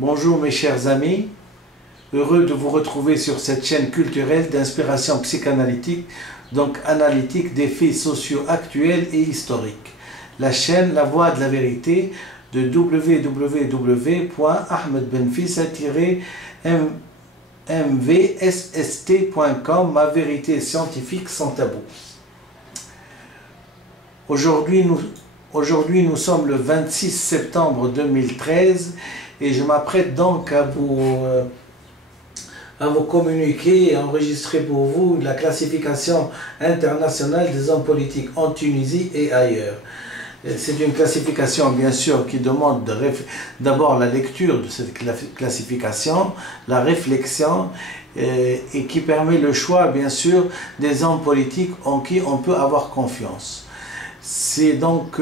Bonjour mes chers amis, heureux de vous retrouver sur cette chaîne culturelle d'inspiration psychanalytique, donc analytique des faits sociaux actuels et historiques. La chaîne La Voix de la Vérité de www.ahmedbenfissa-mvsst.com, ma vérité scientifique sans tabou. Aujourd'hui, nous sommes le 26 septembre 2013 et je m'apprête donc à vous communiquer et enregistrer pour vous la classification internationale des hommes politiques en Tunisie et ailleurs. C'est une classification bien sûr qui demande d'abord la lecture de cette classification, la réflexion et qui permet le choix bien sûr des hommes politiques en qui on peut avoir confiance. C'est donc,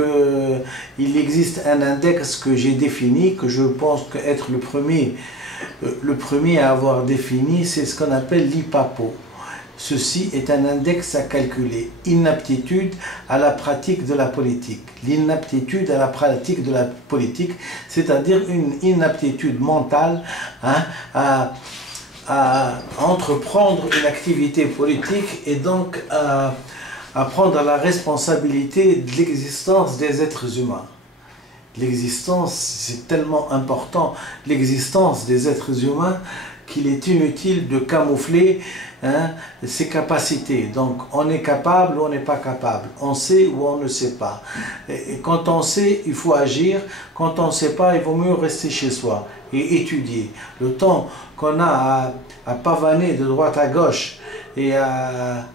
il existe un index que j'ai défini, que je pense être le premier à avoir défini, c'est ce qu'on appelle l'IPAPO. Ceci est un index à calculer, inaptitude à la pratique de la politique. L'inaptitude à la pratique de la politique, c'est-à-dire une inaptitude mentale à entreprendre une activité politique et donc à prendre la responsabilité de l'existence des êtres humains. L'existence, c'est tellement important, l'existence des êtres humains, qu'il est inutile de camoufler ses capacités. Donc on est capable ou on n'est pas capable, on sait ou on ne sait pas. Et quand on sait, il faut agir, quand on ne sait pas, il vaut mieux rester chez soi et étudier. Le temps qu'on a à pavaner de droite à gauche et à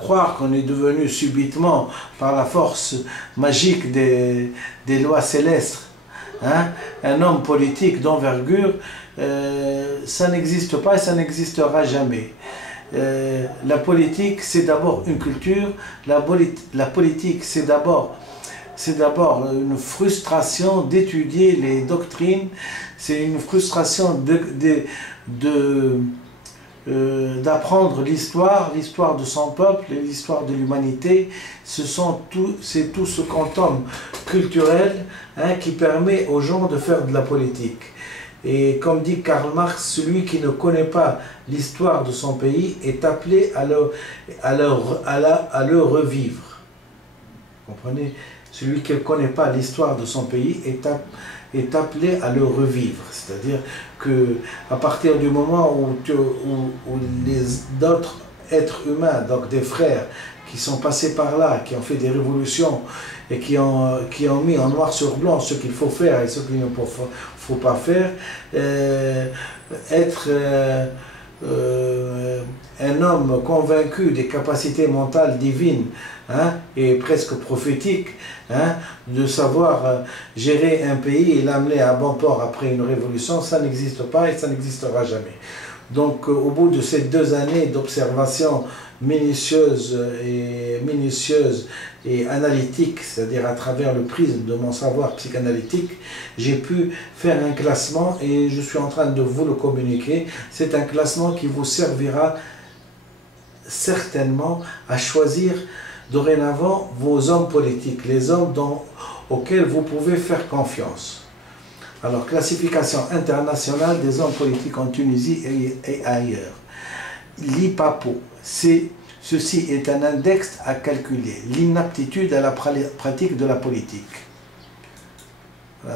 croire qu'on est devenu subitement, par la force magique des lois célestes, un homme politique d'envergure, ça n'existe pas et ça n'existera jamais. La politique, c'est d'abord une culture, la politique, c'est d'abord une frustration d'étudier les doctrines, c'est une frustration d'apprendre l'histoire de son peuple et l'histoire de l'humanité. C'est tout ce quantum culturel qui permet aux gens de faire de la politique. Et comme dit Karl Marx, celui qui ne connaît pas l'histoire de son pays est appelé à le revivre. Vous comprenez? Celui qui ne connaît pas l'histoire de son pays est appelé à le revivre. C'est-à-dire qu'à partir du moment où d'autres êtres humains, donc des frères qui sont passés par là, qui ont fait des révolutions et qui ont mis en noir sur blanc ce qu'il faut faire et ce qu'il ne faut pas faire, être un homme convaincu des capacités mentales divines et presque prophétiques, de savoir gérer un pays et l'amener à bon port après une révolution, ça n'existe pas et ça n'existera jamais. Donc au bout de ces 2 années d'observation minutieuse et analytique, c'est-à-dire à travers le prisme de mon savoir psychanalytique, j'ai pu faire un classement et je suis en train de vous le communiquer. C'est un classement qui vous servira certainement à choisir dorénavant vos hommes politiques, les hommes auxquels vous pouvez faire confiance. Alors, classification internationale des hommes politiques en Tunisie et ailleurs. L'IPAPO, ceci est un index à calculer, l'inaptitude à la pratique de la politique.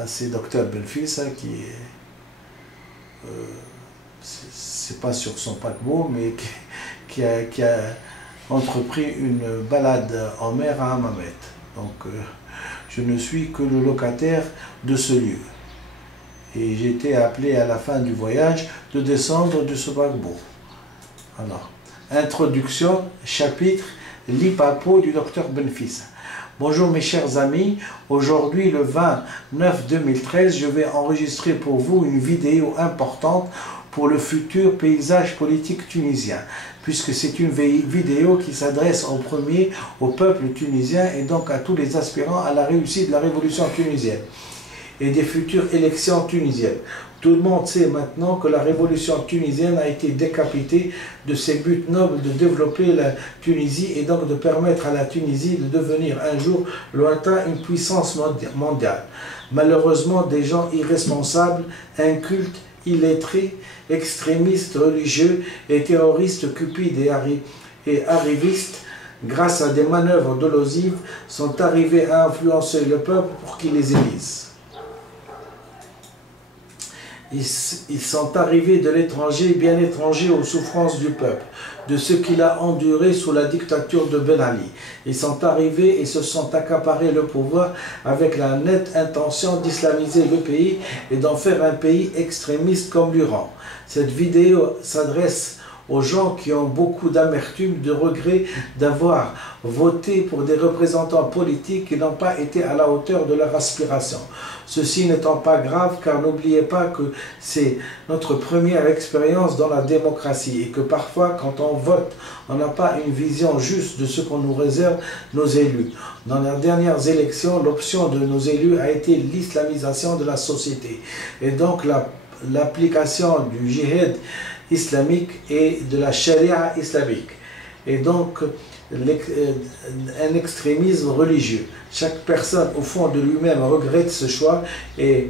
C'est Dr Benfissa qui est, c'est pas sur son paquebot, mais qui a entrepris une balade en mer à Hammamet. Donc, je ne suis que le locataire de ce lieu. Et j'ai été appelé à la fin du voyage de descendre de ce paquebot. Alors, introduction, chapitre, l'IPAPO du Dr Benfissa. Bonjour mes chers amis, aujourd'hui le 20/9/2013, je vais enregistrer pour vous une vidéo importante pour le futur paysage politique tunisien, puisque c'est une vidéo qui s'adresse en premier au peuple tunisien et donc à tous les aspirants à la réussite de la révolution tunisienne et des futures élections tunisiennes. Tout le monde sait maintenant que la révolution tunisienne a été décapitée de ses buts nobles de développer la Tunisie et donc de permettre à la Tunisie de devenir un jour lointain une puissance mondiale. malheureusement des gens irresponsables, incultes, illettrés, extrémistes religieux et terroristes cupides et arrivistes, grâce à des manœuvres dolosives, sont arrivés à influencer le peuple pour qu'il les élise. Ils sont arrivés de l'étranger, bien étranger aux souffrances du peuple, de ce qu'il a enduré sous la dictature de Ben Ali. Ils sont arrivés et se sont accaparés le pouvoir avec la nette intention d'islamiser le pays et d'en faire un pays extrémiste comme l'Iran. Cette vidéo s'adresse aux gens qui ont beaucoup d'amertume, de regret d'avoir voté pour des représentants politiques qui n'ont pas été à la hauteur de leur aspiration. Ceci n'étant pas grave, car n'oubliez pas que c'est notre première expérience dans la démocratie et que parfois, quand on vote, on n'a pas une vision juste de ce qu'on nous réserve nos élus. Dans les dernières élections, l'option de nos élus a été l'islamisation de la société et donc l'application du djihad islamique et de la charia islamique, et donc un extrémisme religieux. Chaque personne au fond de lui-même regrette ce choix et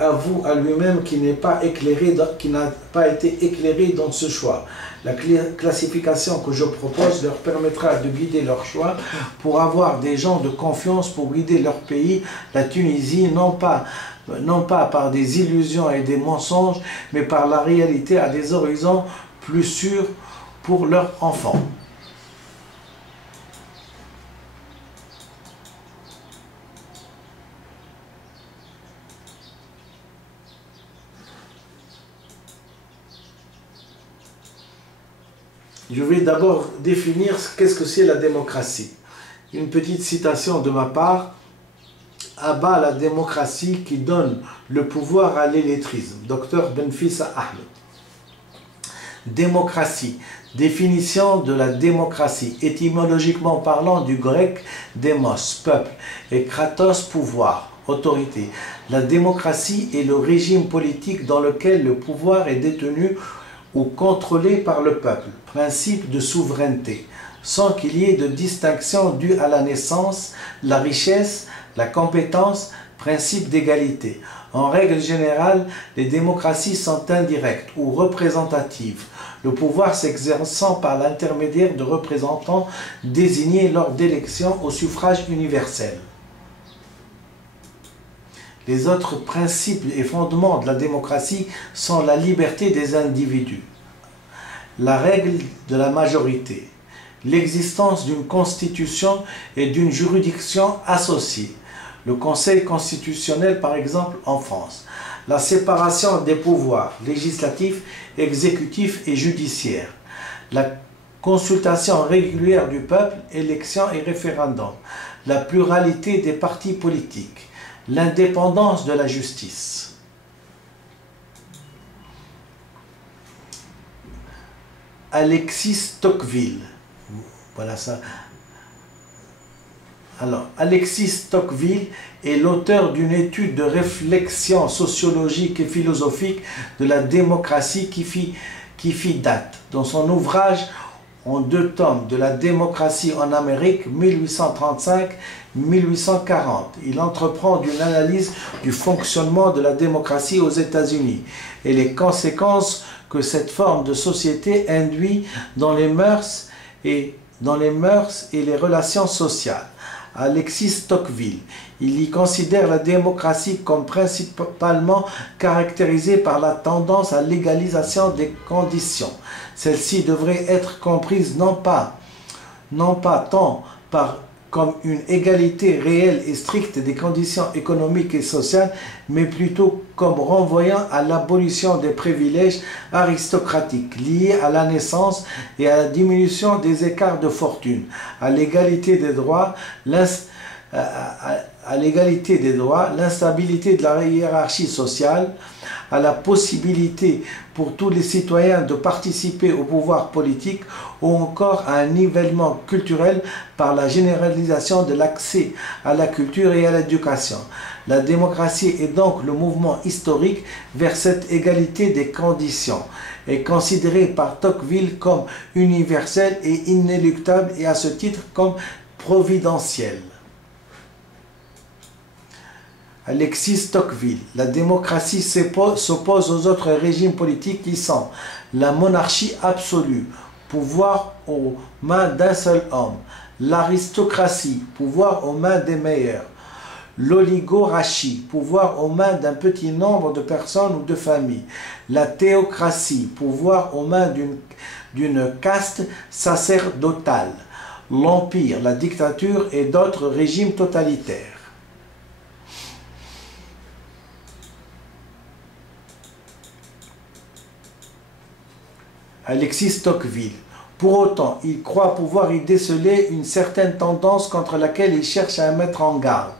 avoue à lui-même qu'il n'est pas éclairé, qu'il n'a pas été éclairé dans ce choix. La classification que je propose leur permettra de guider leur choix pour avoir des gens de confiance pour guider leur pays, la Tunisie, non pas par des illusions et des mensonges, mais par la réalité à des horizons plus sûrs pour leurs enfants. Je vais d'abord définir qu'est-ce que c'est la démocratie. Une petite citation de ma part. Abat la démocratie qui donne le pouvoir à l'illettrisme. Dr Benfissa Ahmed. Démocratie. Définition de la démocratie. Étymologiquement parlant du grec démos, peuple, et kratos, pouvoir, autorité. La démocratie est le régime politique dans lequel le pouvoir est détenu ou contrôlé par le peuple. Principe de souveraineté. Sans qu'il y ait de distinction due à la naissance, la richesse, la compétence, principe d'égalité. En règle générale, les démocraties sont indirectes ou représentatives, le pouvoir s'exerçant par l'intermédiaire de représentants désignés lors d'élections au suffrage universel. Les autres principes et fondements de la démocratie sont la liberté des individus, la règle de la majorité, l'existence d'une constitution et d'une juridiction associée, le Conseil constitutionnel par exemple en France, la séparation des pouvoirs législatifs, exécutifs et judiciaires, la consultation régulière du peuple, élections et référendums, la pluralité des partis politiques, l'indépendance de la justice. Alexis Tocqueville. Voilà ça. Alors, Alexis Tocqueville est l'auteur d'une étude de réflexion sociologique et philosophique de la démocratie qui fit date. Dans son ouvrage en 2 tomes de la démocratie en Amérique 1835-1840, il entreprend une analyse du fonctionnement de la démocratie aux États-Unis et les conséquences que cette forme de société induit dans les mœurs et les relations sociales. Alexis Tocqueville, il y considère la démocratie comme principalement caractérisée par la tendance à l'égalisation des conditions. Celle-ci devrait être comprise non pas tant comme une égalité réelle et stricte des conditions économiques et sociales, mais plutôt comme renvoyant à l'abolition des privilèges aristocratiques liés à la naissance et à la diminution des écarts de fortune, à l'égalité des droits, l'instabilité de la hiérarchie sociale, à la possibilité pour tous les citoyens de participer au pouvoir politique ou encore à un nivellement culturel par la généralisation de l'accès à la culture et à l'éducation. La démocratie est donc le mouvement historique vers cette égalité des conditions, est considérée par Tocqueville comme universelle et inéluctable et à ce titre comme providentielle. Alexis Tocqueville. La démocratie s'oppose aux autres régimes politiques qui sont la monarchie absolue, pouvoir aux mains d'un seul homme, l'aristocratie, pouvoir aux mains des meilleurs, l'oligorachie, pouvoir aux mains d'un petit nombre de personnes ou de familles, la théocratie, pouvoir aux mains d'une caste sacerdotale, l'empire, la dictature et d'autres régimes totalitaires. Alexis Tocqueville. Pour autant, il croit pouvoir y déceler une certaine tendance contre laquelle il cherche à mettre en garde.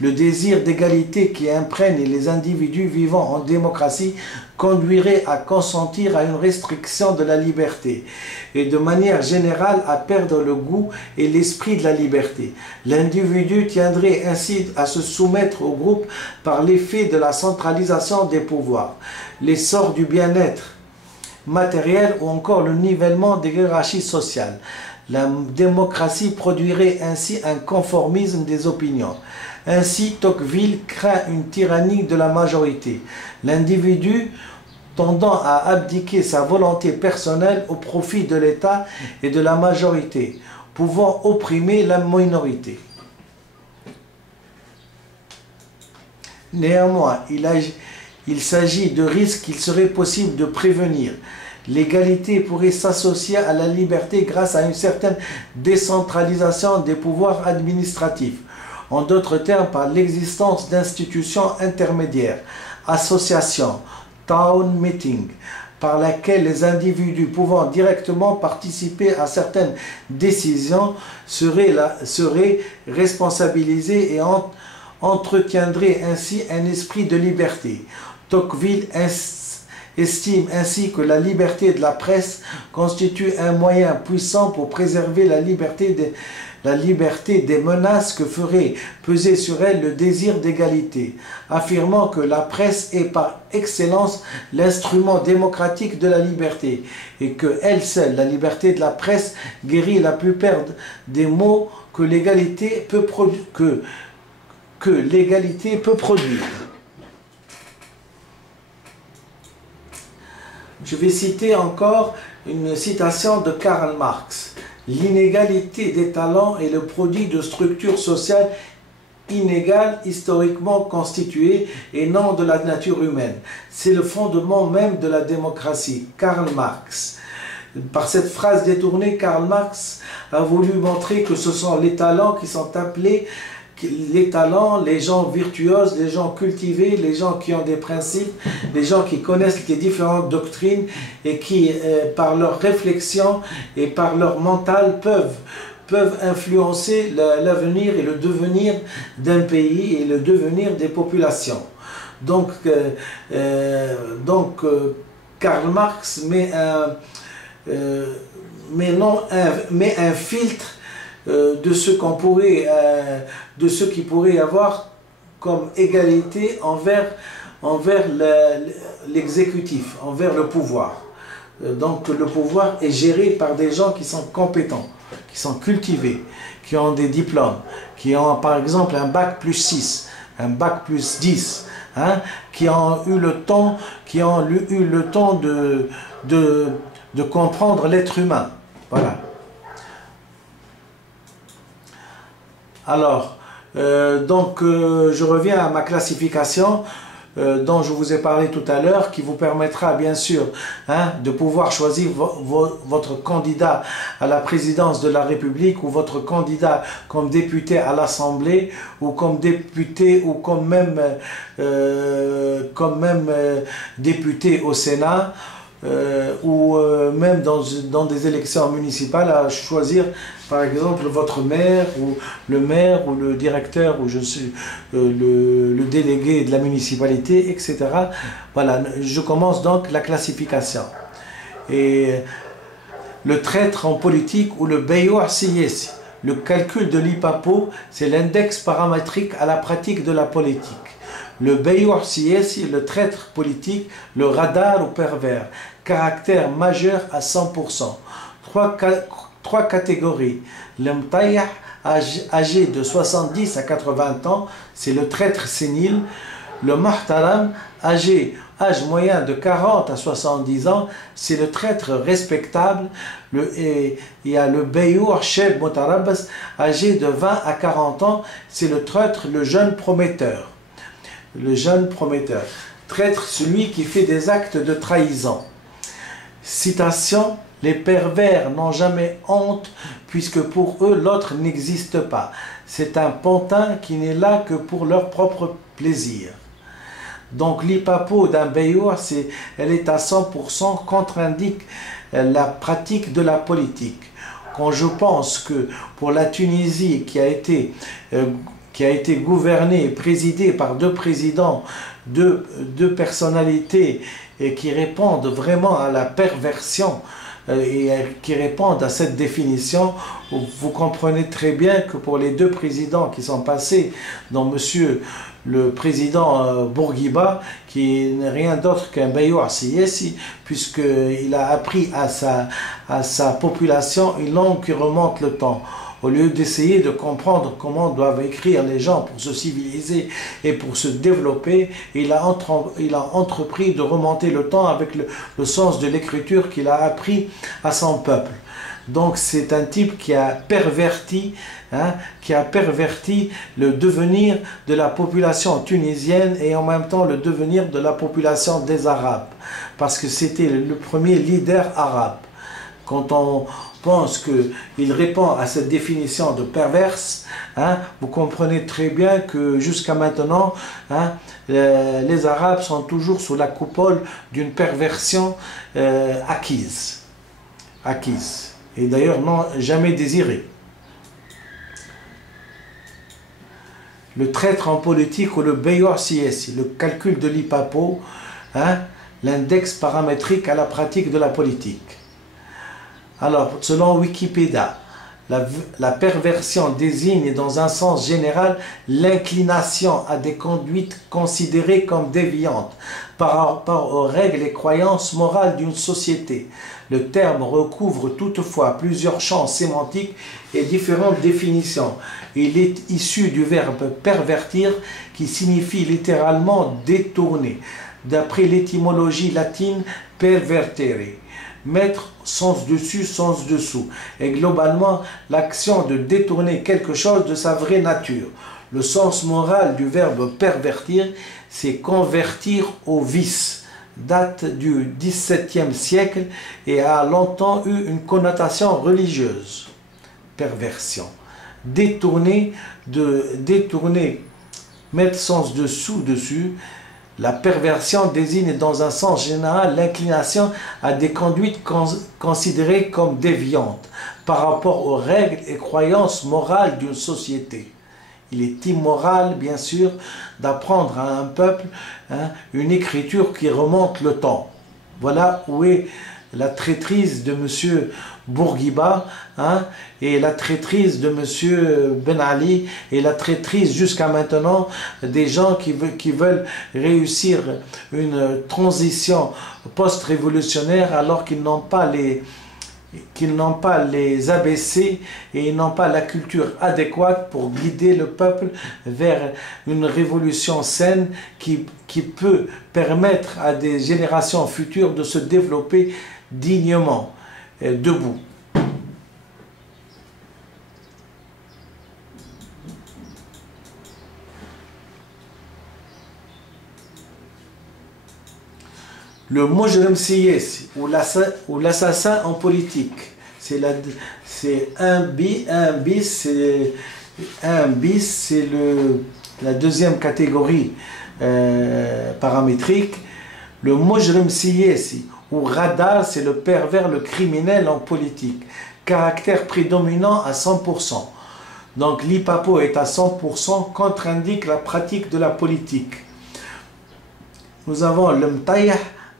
Le désir d'égalité qui imprègne les individus vivant en démocratie conduirait à consentir à une restriction de la liberté et de manière générale à perdre le goût et l'esprit de la liberté. L'individu tiendrait ainsi à se soumettre au groupe par l'effet de la centralisation des pouvoirs, l'essor du bien-être matériel ou encore le nivellement des hiérarchies sociales. La démocratie produirait ainsi un conformisme des opinions. Ainsi, Tocqueville craint une tyrannie de la majorité, l'individu tendant à abdiquer sa volonté personnelle au profit de l'État et de la majorité, pouvant opprimer la minorité. Néanmoins, il s'agit de risques qu'il serait possible de prévenir. L'égalité pourrait s'associer à la liberté grâce à une certaine décentralisation des pouvoirs administratifs. En d'autres termes, par l'existence d'institutions intermédiaires, associations, town meetings, par laquelle les individus pouvant directement participer à certaines décisions seraient responsabilisés et entretiendraient ainsi un esprit de liberté. Tocqueville estime ainsi que la liberté de la presse constitue un moyen puissant pour préserver la liberté des menaces que ferait peser sur elle le désir d'égalité, affirmant que la presse est par excellence l'instrument démocratique de la liberté et que elle seule, la liberté de la presse, guérit la plupart des maux que l'égalité peut produire. Je vais citer encore une citation de Karl Marx. L'inégalité des talents est le produit de structures sociales inégales, historiquement constituées et non de la nature humaine. C'est le fondement même de la démocratie. Karl Marx. Par cette phrase détournée, Karl Marx a voulu montrer que ce sont les talents qui sont appelés les talents, les gens virtuoses, les gens cultivés, les gens qui ont des principes, les gens qui connaissent les différentes doctrines et qui, par leur réflexion et par leur mental, peuvent influencer l'avenir et le devenir d'un pays et le devenir des populations. Donc Karl Marx met un filtre de ce qui pourrait avoir comme égalité envers l'exécutif, envers le pouvoir. Donc le pouvoir est géré par des gens qui sont compétents, qui sont cultivés, qui ont des diplômes, qui ont par exemple un bac plus 6, un bac plus 10, hein, qui ont eu le temps de comprendre l'être humain. Voilà. Alors, je reviens à ma classification dont je vous ai parlé tout à l'heure, qui vous permettra bien sûr de pouvoir choisir votre candidat à la présidence de la République ou votre candidat comme député à l'Assemblée ou comme député ou comme même député au Sénat. Ou même dans des élections municipales à choisir par exemple votre maire ou le directeur ou le délégué de la municipalité, etc. Voilà, je commence donc la classification. Et le traître en politique ou le bayour siyasi, le calcul de l'IPAPO, c'est l'index paramétrique à la pratique de la politique. Le bayour siyasi, le traître politique, le radar ou pervers, caractère majeur à 100%. Trois catégories. Le mtaïah âgé de 70 à 80 ans, c'est le traître sénile. Le muhtaram, âge moyen de 40 à 70 ans, c'est le traître respectable. Et il y a le bayour sheb mutarabbas, âgé de 20 à 40 ans, c'est le traître, le jeune prometteur. Le jeune prometteur. Traître, celui qui fait des actes de trahison. Citation: les pervers n'ont jamais honte, puisque pour eux l'autre n'existe pas. C'est un pantin qui n'est là que pour leur propre plaisir. Donc l'hypapo d'un bayour, elle est à 100% contre-indique la pratique de la politique. Quand je pense que pour la Tunisie qui a été gouvernée et présidée par deux présidents, deux personnalités et qui répondent vraiment à la perversion et qui répondent à cette définition, vous comprenez très bien que pour les deux présidents qui sont passés, dont monsieur le président Bourguiba, qui n'est rien d'autre qu'un bayour siyasi, puisqu'il a appris à sa population une langue qui remonte le temps. Au lieu d'essayer de comprendre comment doivent écrire les gens pour se civiliser et pour se développer, il a entrepris de remonter le temps avec le sens de l'écriture qu'il a appris à son peuple. Donc c'est un type qui a perverti le devenir de la population tunisienne et en même temps le devenir de la population des Arabes, parce que c'était le premier leader arabe. Quand on pense qu'il répond à cette définition de perverse, vous comprenez très bien que jusqu'à maintenant, les Arabes sont toujours sous la coupole d'une perversion acquise. Et d'ailleurs non jamais désirée. Le traître en politique ou le bayour siyasi, le calcul de l'hypapo, l'index paramétrique à la pratique de la politique. Alors, selon Wikipédia, la perversion désigne dans un sens général l'inclination à des conduites considérées comme déviantes par rapport aux règles et croyances morales d'une société. Le terme recouvre toutefois plusieurs champs sémantiques et différentes définitions. Il est issu du verbe pervertir qui signifie littéralement détourner, d'après l'étymologie latine pervertere. Mettre sens dessus, sens dessous, et globalement l'action de détourner quelque chose de sa vraie nature. Le sens moral du verbe pervertir, c'est convertir au vice, date du XVIIe siècle et a longtemps eu une connotation religieuse. Perversion. Détourner, mettre sens dessous, dessus. La perversion désigne dans un sens général l'inclination à des conduites considérées comme déviantes par rapport aux règles et croyances morales d'une société. Il est immoral, bien sûr, d'apprendre à un peuple une écriture qui remonte le temps. Voilà où est la traîtrise de M. Bourguiba et la traîtrise de M. Ben Ali et la traîtrise jusqu'à maintenant des gens qui veulent réussir une transition post-révolutionnaire alors qu'ils n'ont pas les ABC et ils n'ont pas la culture adéquate pour guider le peuple vers une révolution saine qui peut permettre à des générations futures de se développer dignement, debout. Le mujrim siyasi ou l'assassin en politique, c'est la deuxième catégorie paramétrique. Le mujrim siyasi ou radar, c'est le pervers, le criminel en politique. Caractère prédominant à 100%. Donc l'hypapo est à 100%, contre-indique la pratique de la politique. Nous avons le mtaïh,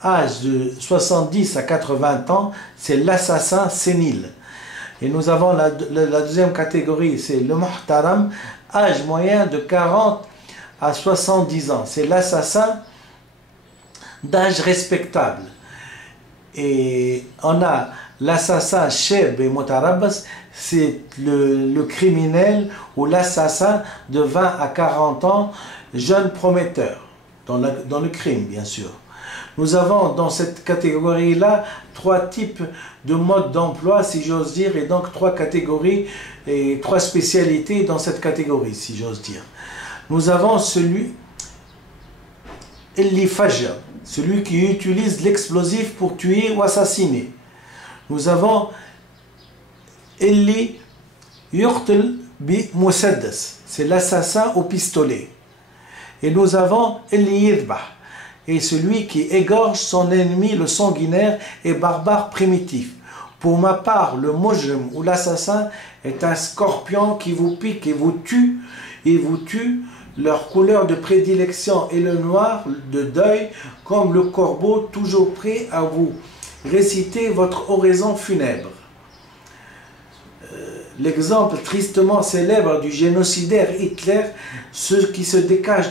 âge de 70 à 80 ans, c'est l'assassin sénile. Et nous avons la deuxième catégorie, c'est le muhtaram, âge moyen de 40 à 70 ans. C'est l'assassin d'âge respectable. Et on a L'assassin Sheb et Mutarabbas, c'est le criminel ou l'assassin de 20 à 40 ans, jeune prometteur, dans le crime bien sûr. Nous avons dans cette catégorie-là 3 types de modes d'emploi, si j'ose dire, et donc 3 catégories et 3 spécialités dans cette catégorie, si j'ose dire. Nous avons celui Fajr, celui qui utilise l'explosif pour tuer ou assassiner. Nous avons Elli Yuqtal bi Musaddas, c'est l'assassin au pistolet. Et nous avons Elli Yidbah, et celui qui égorge son ennemi, le sanguinaire et barbare primitif. Pour ma part, le mujrim ou l'assassin est un scorpion qui vous pique et vous tue, Leur couleur de prédilection est le noir de deuil, comme le corbeau toujours prêt à vous réciter votre oraison funèbre. L'exemple tristement célèbre du génocidaire Hitler, ce qui se dégage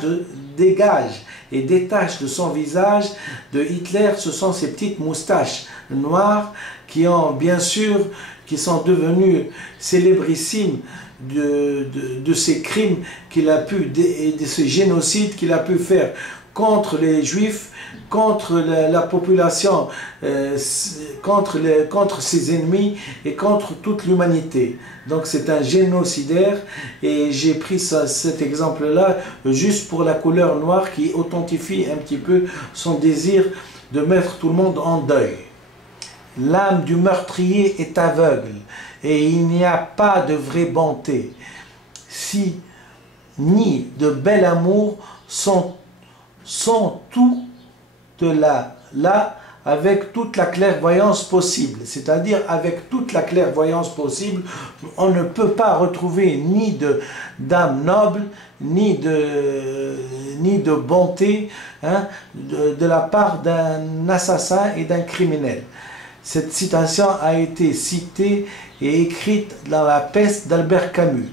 et détache de son visage de Hitler, ce sont ses petites moustaches noires qui sont devenues célébrissimes de ces crimes qu'il a pu, et de ce génocide qu'il a pu faire contre les Juifs, contre la population, contre ses ennemis et contre toute l'humanité. Donc c'est un génocidaire, et j'ai pris cet exemple-là juste pour la couleur noire qui authentifie un petit peu son désir de mettre tout le monde en deuil. L'âme du meurtrier est aveugle et il n'y a pas de vraie bonté, si ni de bel amour sont tout de là avec toute la clairvoyance possible. C'est-à-dire avec toute la clairvoyance possible, on ne peut pas retrouver ni d'âme noble, ni de bonté de la part d'un assassin et d'un criminel. Cette citation a été citée et écrite dans La Peste d'Albert Camus.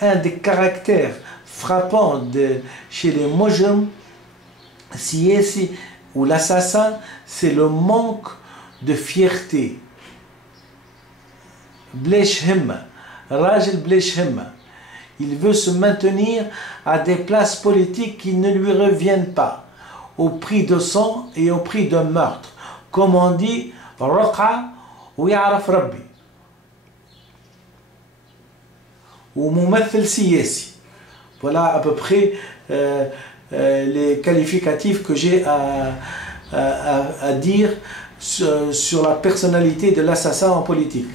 Un des caractères frappants chez les mujrim ou l'assassin, c'est le manque de fierté. Rajel Bleshhemma. Il veut se maintenir à des places politiques qui ne lui reviennent pas, au prix de sang et au prix d'un meurtre. Comme on dit, Raqa ou Ya'raf Rabbi. Ou Mumathil Siyasi. Voilà à peu près les qualificatifs que j'ai à dire sur la personnalité de l'assassin en politique.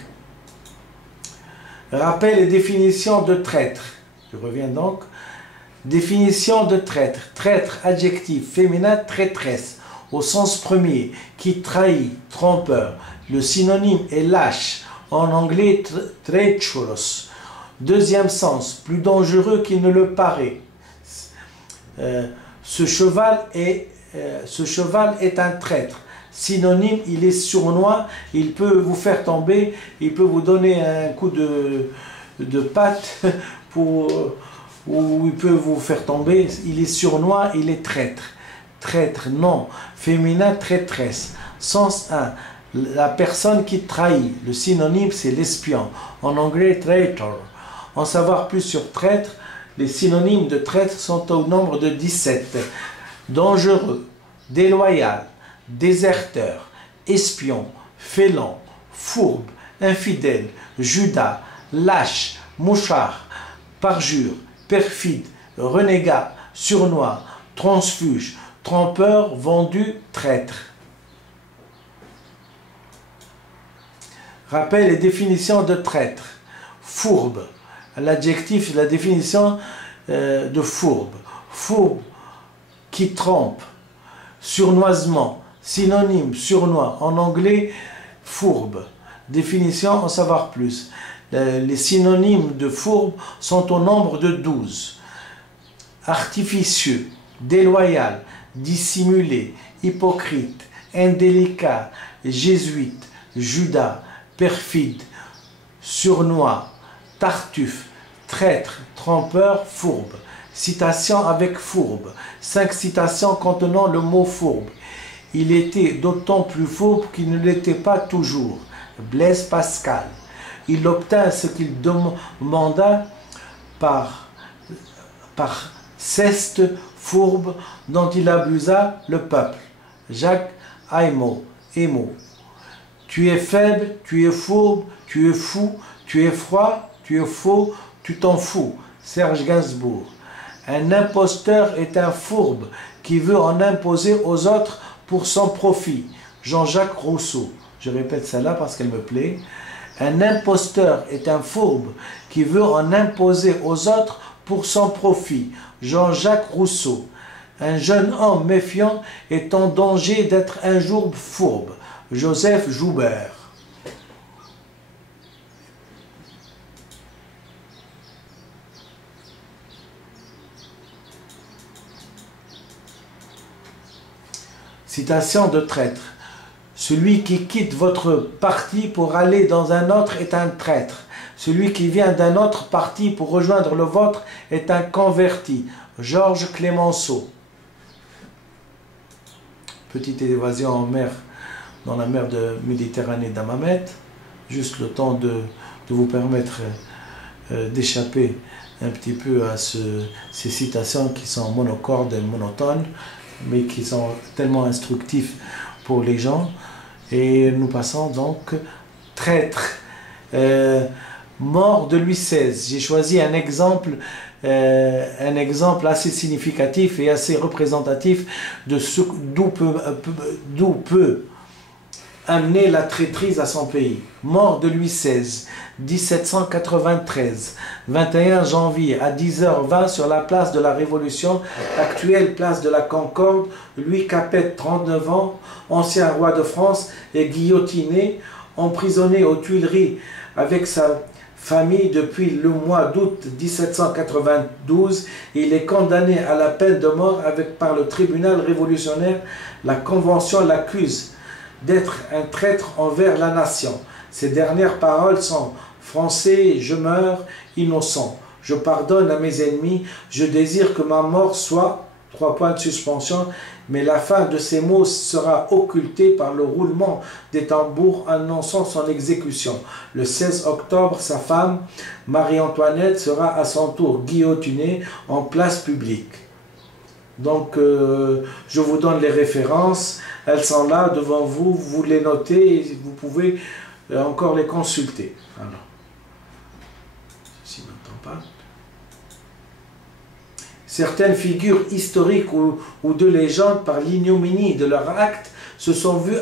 Rappel et définition de traître. Je reviens donc. Définition de traître. Traître, adjectif féminin, traîtresse, au sens premier, qui trahit, trompeur. Le synonyme est lâche, en anglais treacherous. Deuxième sens, plus dangereux qu'il ne le paraît. Ce cheval est un traître. Synonyme, il est sournois, il peut vous faire tomber, il peut vous donner un coup de patte ou il peut vous faire tomber. Il est sournois, il est traître. Traître, non. Féminin, traîtresse. Sens 1, la personne qui trahit. Le synonyme, c'est l'espion. En anglais, traitor. En savoir plus sur traître, les synonymes de traître sont au nombre de 17. Dangereux, déloyal, déserteur, espion, félon, fourbe, infidèle, Judas, lâche, mouchard, parjure, perfide, renégat, surnois, transfuge, trompeur, vendu, traître. Rappel et définition de traître. Fourbe. L'adjectif, la définition de fourbe. Fourbe qui trompe. Surnoisement. Synonyme, surnois. En anglais, fourbe. Définition, en savoir plus. Les synonymes de fourbe sont au nombre de 12. Artificieux, déloyal, dissimulé, hypocrite, indélicat, jésuite, Judas, perfide, surnois, tartuffe, traître, trompeur, fourbe. Citation avec fourbe. 5 citations contenant le mot fourbe. Il était d'autant plus fourbe qu'il ne l'était pas toujours. Blaise Pascal. Il obtint ce qu'il demanda par ceste fourbe dont il abusa le peuple. Jacques Aimo. Tu es faible, tu es fourbe, tu es fou, tu es froid, tu es faux, tu t'en fous. Serge Gainsbourg. Un imposteur est un fourbe qui veut en imposer aux autres pour son profit. Jean-Jacques Rousseau. Je répète celle-là parce qu'elle me plaît. Un imposteur est un fourbe qui veut en imposer aux autres pour son profit. Jean-Jacques Rousseau. Un jeune homme méfiant est en danger d'être un jour fourbe. Joseph Joubert. Citation de traître. Celui qui quitte votre parti pour aller dans un autre est un traître. Celui qui vient d'un autre parti pour rejoindre le vôtre est un converti. Georges Clemenceau. Petite évasion en mer, dans la mer de Méditerranée d'Hammamet. Juste le temps de vous permettre d'échapper un petit peu à ces citations qui sont monocordes et monotones, mais qui sont tellement instructifs pour les gens. Et nous passons donc traître. Mort de Louis XVI. J'ai choisi un exemple assez significatif et assez représentatif de d'où peut amener la traîtrise à son pays. Mort de Louis XVI, 1793, 21 janvier à 10h20 sur la place de la Révolution, actuelle place de la Concorde. Louis Capet, 39 ans, ancien roi de France, est guillotiné, emprisonné aux Tuileries avec sa famille depuis le mois d'août 1792. Il est condamné à la peine de mort par le tribunal révolutionnaire. La Convention l'accuse d'être un traître envers la nation. Ses dernières paroles sont « Français, je meurs innocent. Je pardonne à mes ennemis. Je désire que ma mort soit... » 3 points de suspension. Mais la fin de ces mots sera occultée par le roulement des tambours annonçant son exécution. Le 16 octobre, sa femme, Marie-Antoinette, sera à son tour guillotinée en place publique. Donc, je vous donne les références. Elles sont là devant vous. Vous les notez et vous pouvez encore les consulter. Alors, ceci n'entend pas. Certaines figures historiques ou de légende, par l'ignominie de leur acte, se sont vues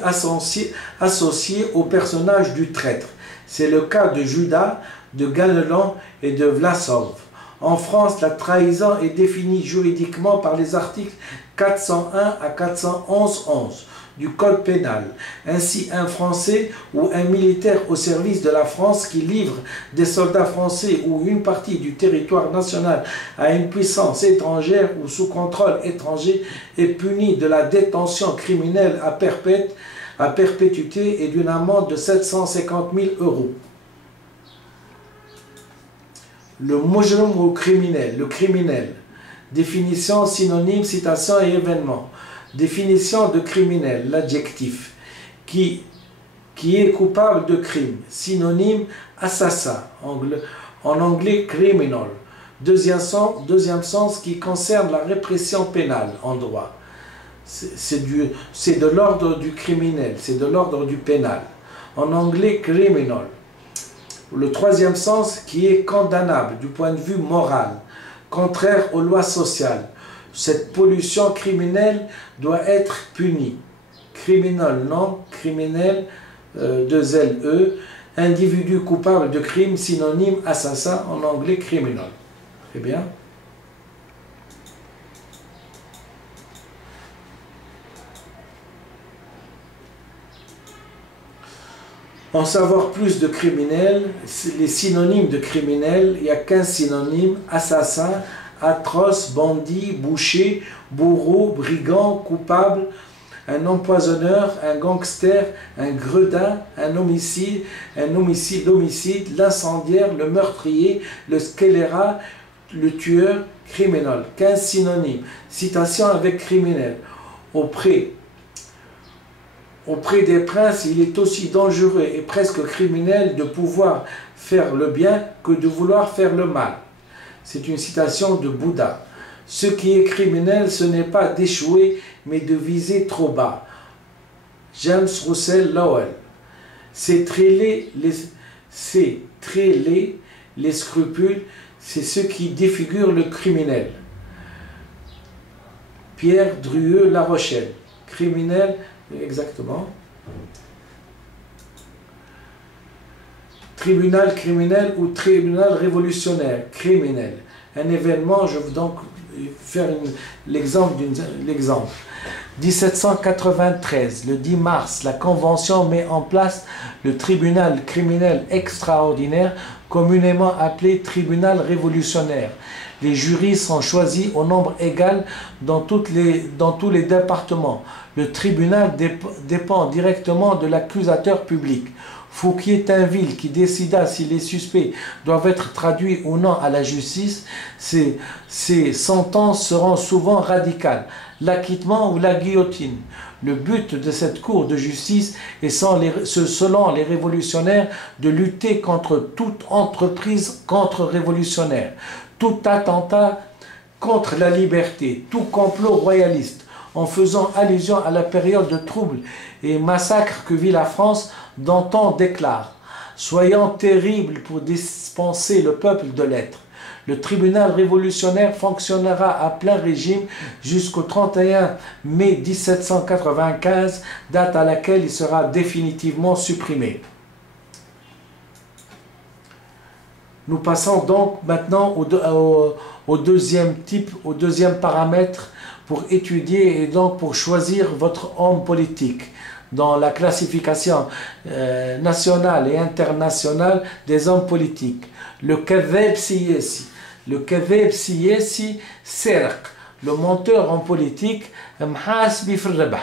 associées au personnage du traître. C'est le cas de Judas, de Ganelon et de Vlasov. En France, la trahison est définie juridiquement par les articles 401 à 411 du Code pénal. Ainsi, un Français ou un militaire au service de la France qui livre des soldats français ou une partie du territoire national à une puissance étrangère ou sous contrôle étranger est puni de la détention criminelle à perpétuité et d'une amende de 750 000 €. Le mujrim ou criminel, le criminel. Définition, synonyme, citation et événement. Définition de criminel, l'adjectif, qui est coupable de crime. Synonyme, assassin, en anglais criminal. Deuxième sens qui concerne la répression pénale en droit. C'est de l'ordre du criminel, c'est de l'ordre du pénal. En anglais, criminal. Le troisième sens qui est condamnable du point de vue moral, contraire aux lois sociales. Cette pollution criminelle doit être punie. Criminel, non, criminel, 2 L-E, individu coupable de crime, synonyme, assassin, en anglais, criminal. Très bien. En savoir plus de criminel, les synonymes de criminel, il y a 15 synonymes: assassin, atroce, bandit, boucher, bourreau, brigand, coupable, un empoisonneur, un gangster, un gredin, un homicide, homicide, l'incendiaire, le meurtrier, le scélérat, le tueur, criminel. 15 synonymes. Citation avec criminel. auprès des princes, il est aussi dangereux et presque criminel de pouvoir faire le bien que de vouloir faire le mal. C'est une citation de Bouddha. Ce qui est criminel, ce n'est pas d'échouer, mais de viser trop bas. James Russell Lowell. C'est très laid, les scrupules, c'est ce qui défigure le criminel. Pierre Drueux La Rochelle. Criminel, exactement. Tribunal criminel ou tribunal révolutionnaire, criminel. Un événement, je vais donc faire l'exemple. 1793, le 10 mars, la Convention met en place le tribunal criminel extraordinaire, communément appelé tribunal révolutionnaire. Les jurys sont choisis au nombre égal dans tous les départements. Le tribunal dépend directement de l'accusateur public. Fouquier-Tinville, qui décida si les suspects doivent être traduits ou non à la justice, ces sentences seront souvent radicales, l'acquittement ou la guillotine. Le but de cette cour de justice est, selon les révolutionnaires, de lutter contre toute entreprise contre-révolutionnaire, tout attentat contre la liberté, tout complot royaliste, en faisant allusion à la période de troubles et massacres que vit la France, dont on déclare « Soyant terrible pour dispenser le peuple de l'être ». Le tribunal révolutionnaire fonctionnera à plein régime jusqu'au 31 mai 1795, date à laquelle il sera définitivement supprimé. Nous passons donc maintenant au deuxième paramètre pour étudier et donc pour choisir votre homme politique dans la classification nationale et internationale des hommes politiques. Le kadheb siyasi. Le kadheb siyasi serq. Le menteur en politique, mhasbi fil rabah.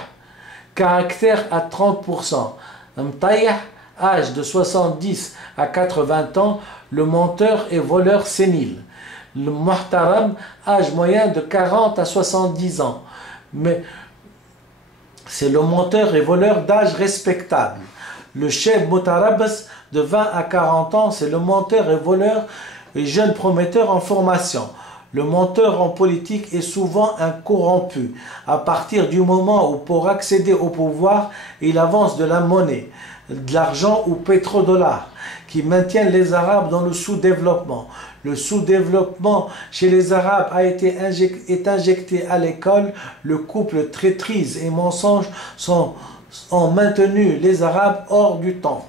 Caractère à 30%. Mtayah, âge de 70 à 80 ans, le menteur et voleur sénile. Le muhtaram, âge moyen de 40 à 70 ans. Mais c'est le menteur et voleur d'âge respectable. Le chef Mutarabas de 20 à 40 ans, c'est le menteur et voleur et jeune prometteur en formation. Le menteur en politique est souvent un corrompu, à partir du moment où pour accéder au pouvoir, il avance de la monnaie, de l'argent ou pétrodollars, qui maintiennent les Arabes dans le sous-développement. Le sous-développement chez les Arabes est injecté à l'école. Le couple traîtrise et mensonge ont maintenu les Arabes hors du temps.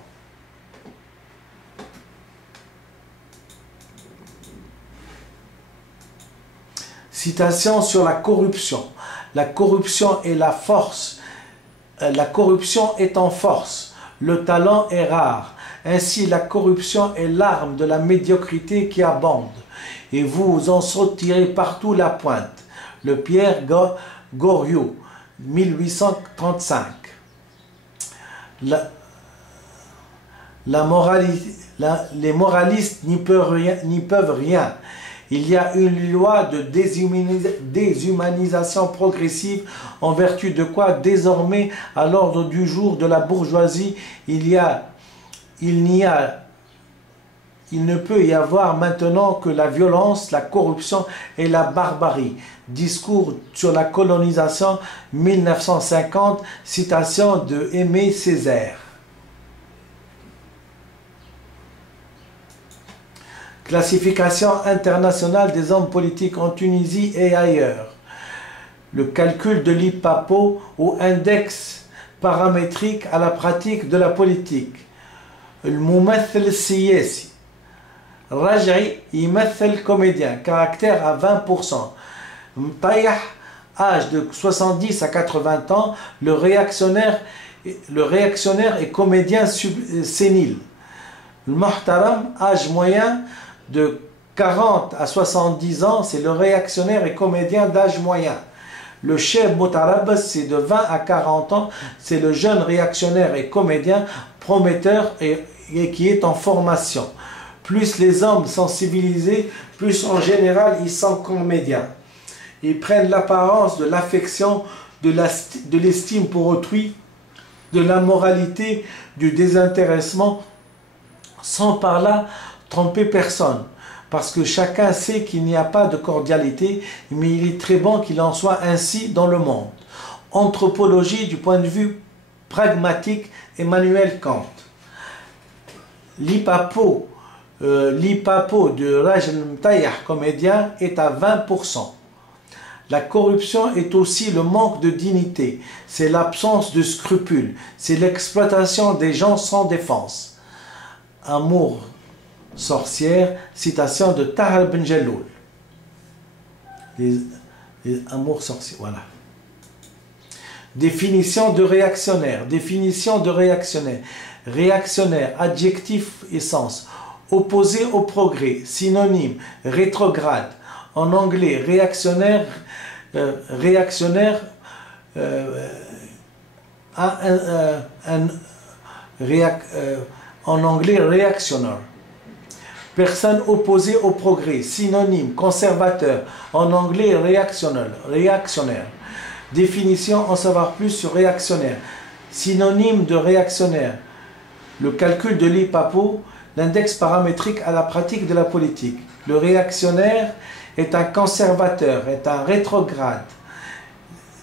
Citation sur la corruption. La corruption est la force. La corruption est en force. Le talent est rare. Ainsi, la corruption est l'arme de la médiocrité qui abonde, et vous en sortirez partout la pointe. Le Pierre Goriot, 1835. Les moralistes n'y peuvent rien. Il y a une loi de déshumanisation progressive en vertu de quoi, désormais, à l'ordre du jour de la bourgeoisie, il ne peut y avoir maintenant que la violence, la corruption et la barbarie. Discours sur la colonisation 1950, citation de Aimé Césaire. Classification internationale des hommes politiques en Tunisie et ailleurs. Le calcul de l'IPAPO ou index paramétrique à la pratique de la politique. Le mumathil السياسي. Rajai, يمثل comédien, caractère à 20%. Mtayah, âge de 70 à 80 ans, le réactionnaire est comédien sénile. Le muhtaram, âge moyen de 40 à 70 ans, c'est le réactionnaire et comédien d'âge moyen. Le chef Mutarabas, c'est de 20 à 40 ans, c'est le jeune réactionnaire et comédien prometteur et qui est en formation. Plus les hommes sont civilisés, plus en général ils sont comédiens. Ils prennent l'apparence de l'affection, de l'estime pour autrui de l'immoralité, du désintéressement, sans par là tromper personne. Parce que chacun sait qu'il n'y a pas de cordialité, mais il est très bon qu'il en soit ainsi dans le monde. Anthropologie du point de vue pragmatique, Emmanuel Kant. L'Ipapo de Raj Mtayah, comédien, est à 20%. La corruption est aussi le manque de dignité, c'est l'absence de scrupules, c'est l'exploitation des gens sans défense. Amour sorcière, citation de Tahar Ben Jelloul. Les amours sorciers, voilà. Définition de réactionnaire. Définition de réactionnaire. Réactionnaire, adjectif et sens. Opposé au progrès, synonyme, rétrograde. En anglais, réactionnaire, en anglais, réactionnaire. Personne opposée au progrès, synonyme, conservateur. En anglais, réactionnaire. Définition, en savoir plus sur réactionnaire. Synonyme de réactionnaire. Le calcul de l'Ipapo, l'index paramétrique à la pratique de la politique. Le réactionnaire est un conservateur, est un rétrograde.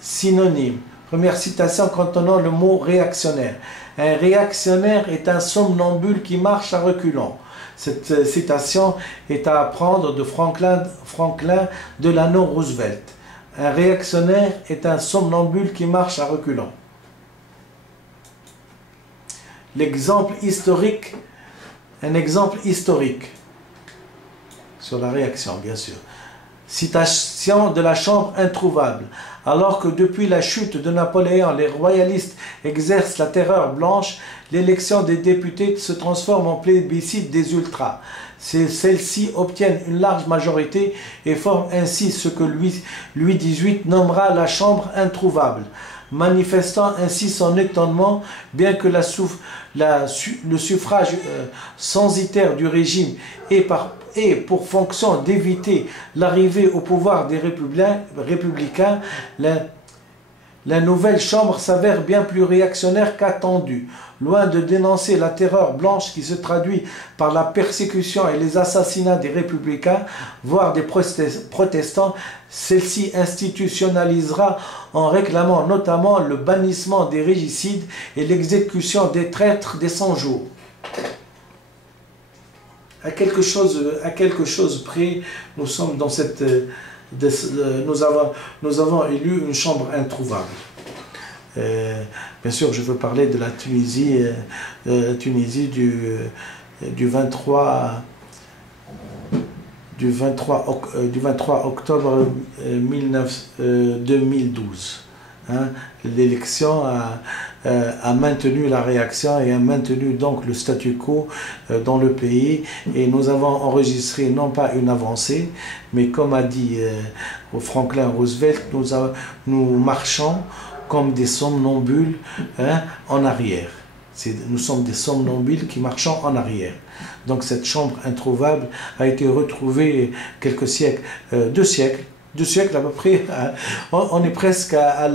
Synonyme. Première citation contenant le mot réactionnaire. Un réactionnaire est un somnambule qui marche à reculons. Cette citation est à apprendre de Franklin Delano Roosevelt. Un réactionnaire est un somnambule qui marche à reculons. L'exemple historique, un exemple historique sur la réaction, bien sûr. Citation de la Chambre introuvable. Alors que depuis la chute de Napoléon, les royalistes exercent la terreur blanche, l'élection des députés se transforme en plébiscite des ultras. Celles-ci obtiennent une large majorité et forment ainsi ce que Louis XVIII nommera la Chambre introuvable, manifestant ainsi son étonnement, bien que le suffrage censitaire du régime ait pour fonction d'éviter l'arrivée au pouvoir des républicains, la nouvelle Chambre s'avère bien plus réactionnaire qu'attendu. Loin de dénoncer la terreur blanche qui se traduit par la persécution et les assassinats des républicains, voire des protestants, celle-ci institutionnalisera en réclamant notamment le bannissement des régicides et l'exécution des traîtres des 100 jours. À quelque chose près, nous sommes dans cette... nous avons élu une chambre introuvable. Bien sûr, je veux parler de la Tunisie, du 23 octobre 2012. Hein. L'élection a maintenu la réaction et a maintenu donc le statu quo dans le pays, et nous avons enregistré non pas une avancée, mais comme a dit Franklin Roosevelt, nous marchons comme des somnambules, hein, en arrière. Nous sommes des somnambules qui marchons en arrière. Donc cette chambre introuvable a été retrouvée quelques siècles, 2 siècles à peu près. On est presque à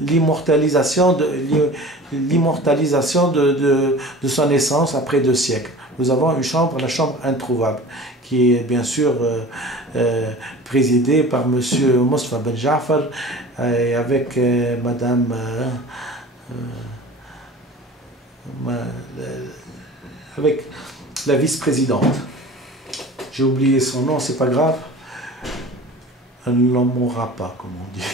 l'immortalisation de sa naissance après 2 siècles. Nous avons une chambre, la chambre introuvable, qui est bien sûr présidée par M. Mostafa Ben Jafar et avec Madame avec la vice-présidente. J'ai oublié son nom, c'est pas grave. Elle ne l'en mourra pas, comme on dit.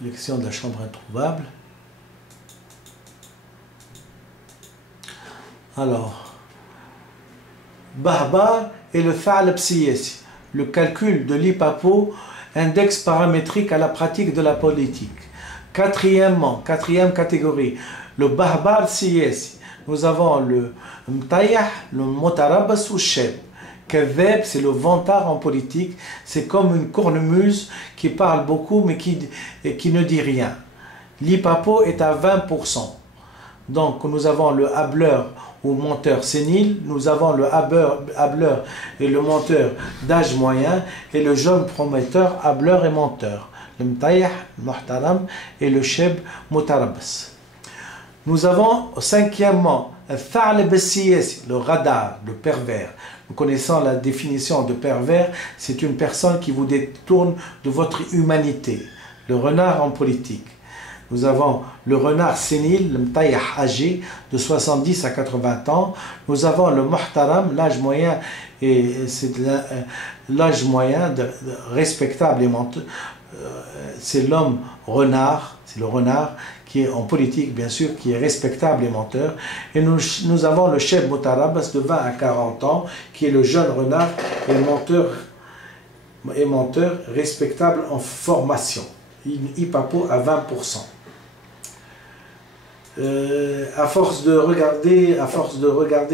Élection de la chambre introuvable. Alors, Bahbar et le Fa'al Psiyesi, le calcul de l'Ipapo, index paramétrique à la pratique de la politique. Quatrièmement, quatrième catégorie, le Bahbar Siyesi. Nous avons le Mtayah, le Motarabas ou Sheb. Kadheb, c'est le vantard en politique, c'est comme une cornemuse qui parle beaucoup mais qui ne dit rien. L'Ipapo est à 20%. Donc nous avons le hableur ou menteur sénile, nous avons le hableur et le menteur d'âge moyen, et le jeune prometteur, hableur et menteur, le mtaïh, le muhtaram, et le sheb mutarabbas. Nous avons cinquièmement le radar, le pervers. Nous connaissons la définition de pervers, c'est une personne qui vous détourne de votre humanité. Le renard en politique. Nous avons le renard sénile, le mtaïh âgé, de 70 à 80 ans. Nous avons le muhtaram, l'âge moyen, et c'est l'âge moyen respectable et menteur. C'est l'homme renard, c'est le renard qui est en politique, bien sûr, qui est respectable et menteur. Et nous avons le sheb mutarabbas de 20 à 40 ans, qui est le jeune renard et menteur respectable en formation. Ipapo à 20%. À force de regarder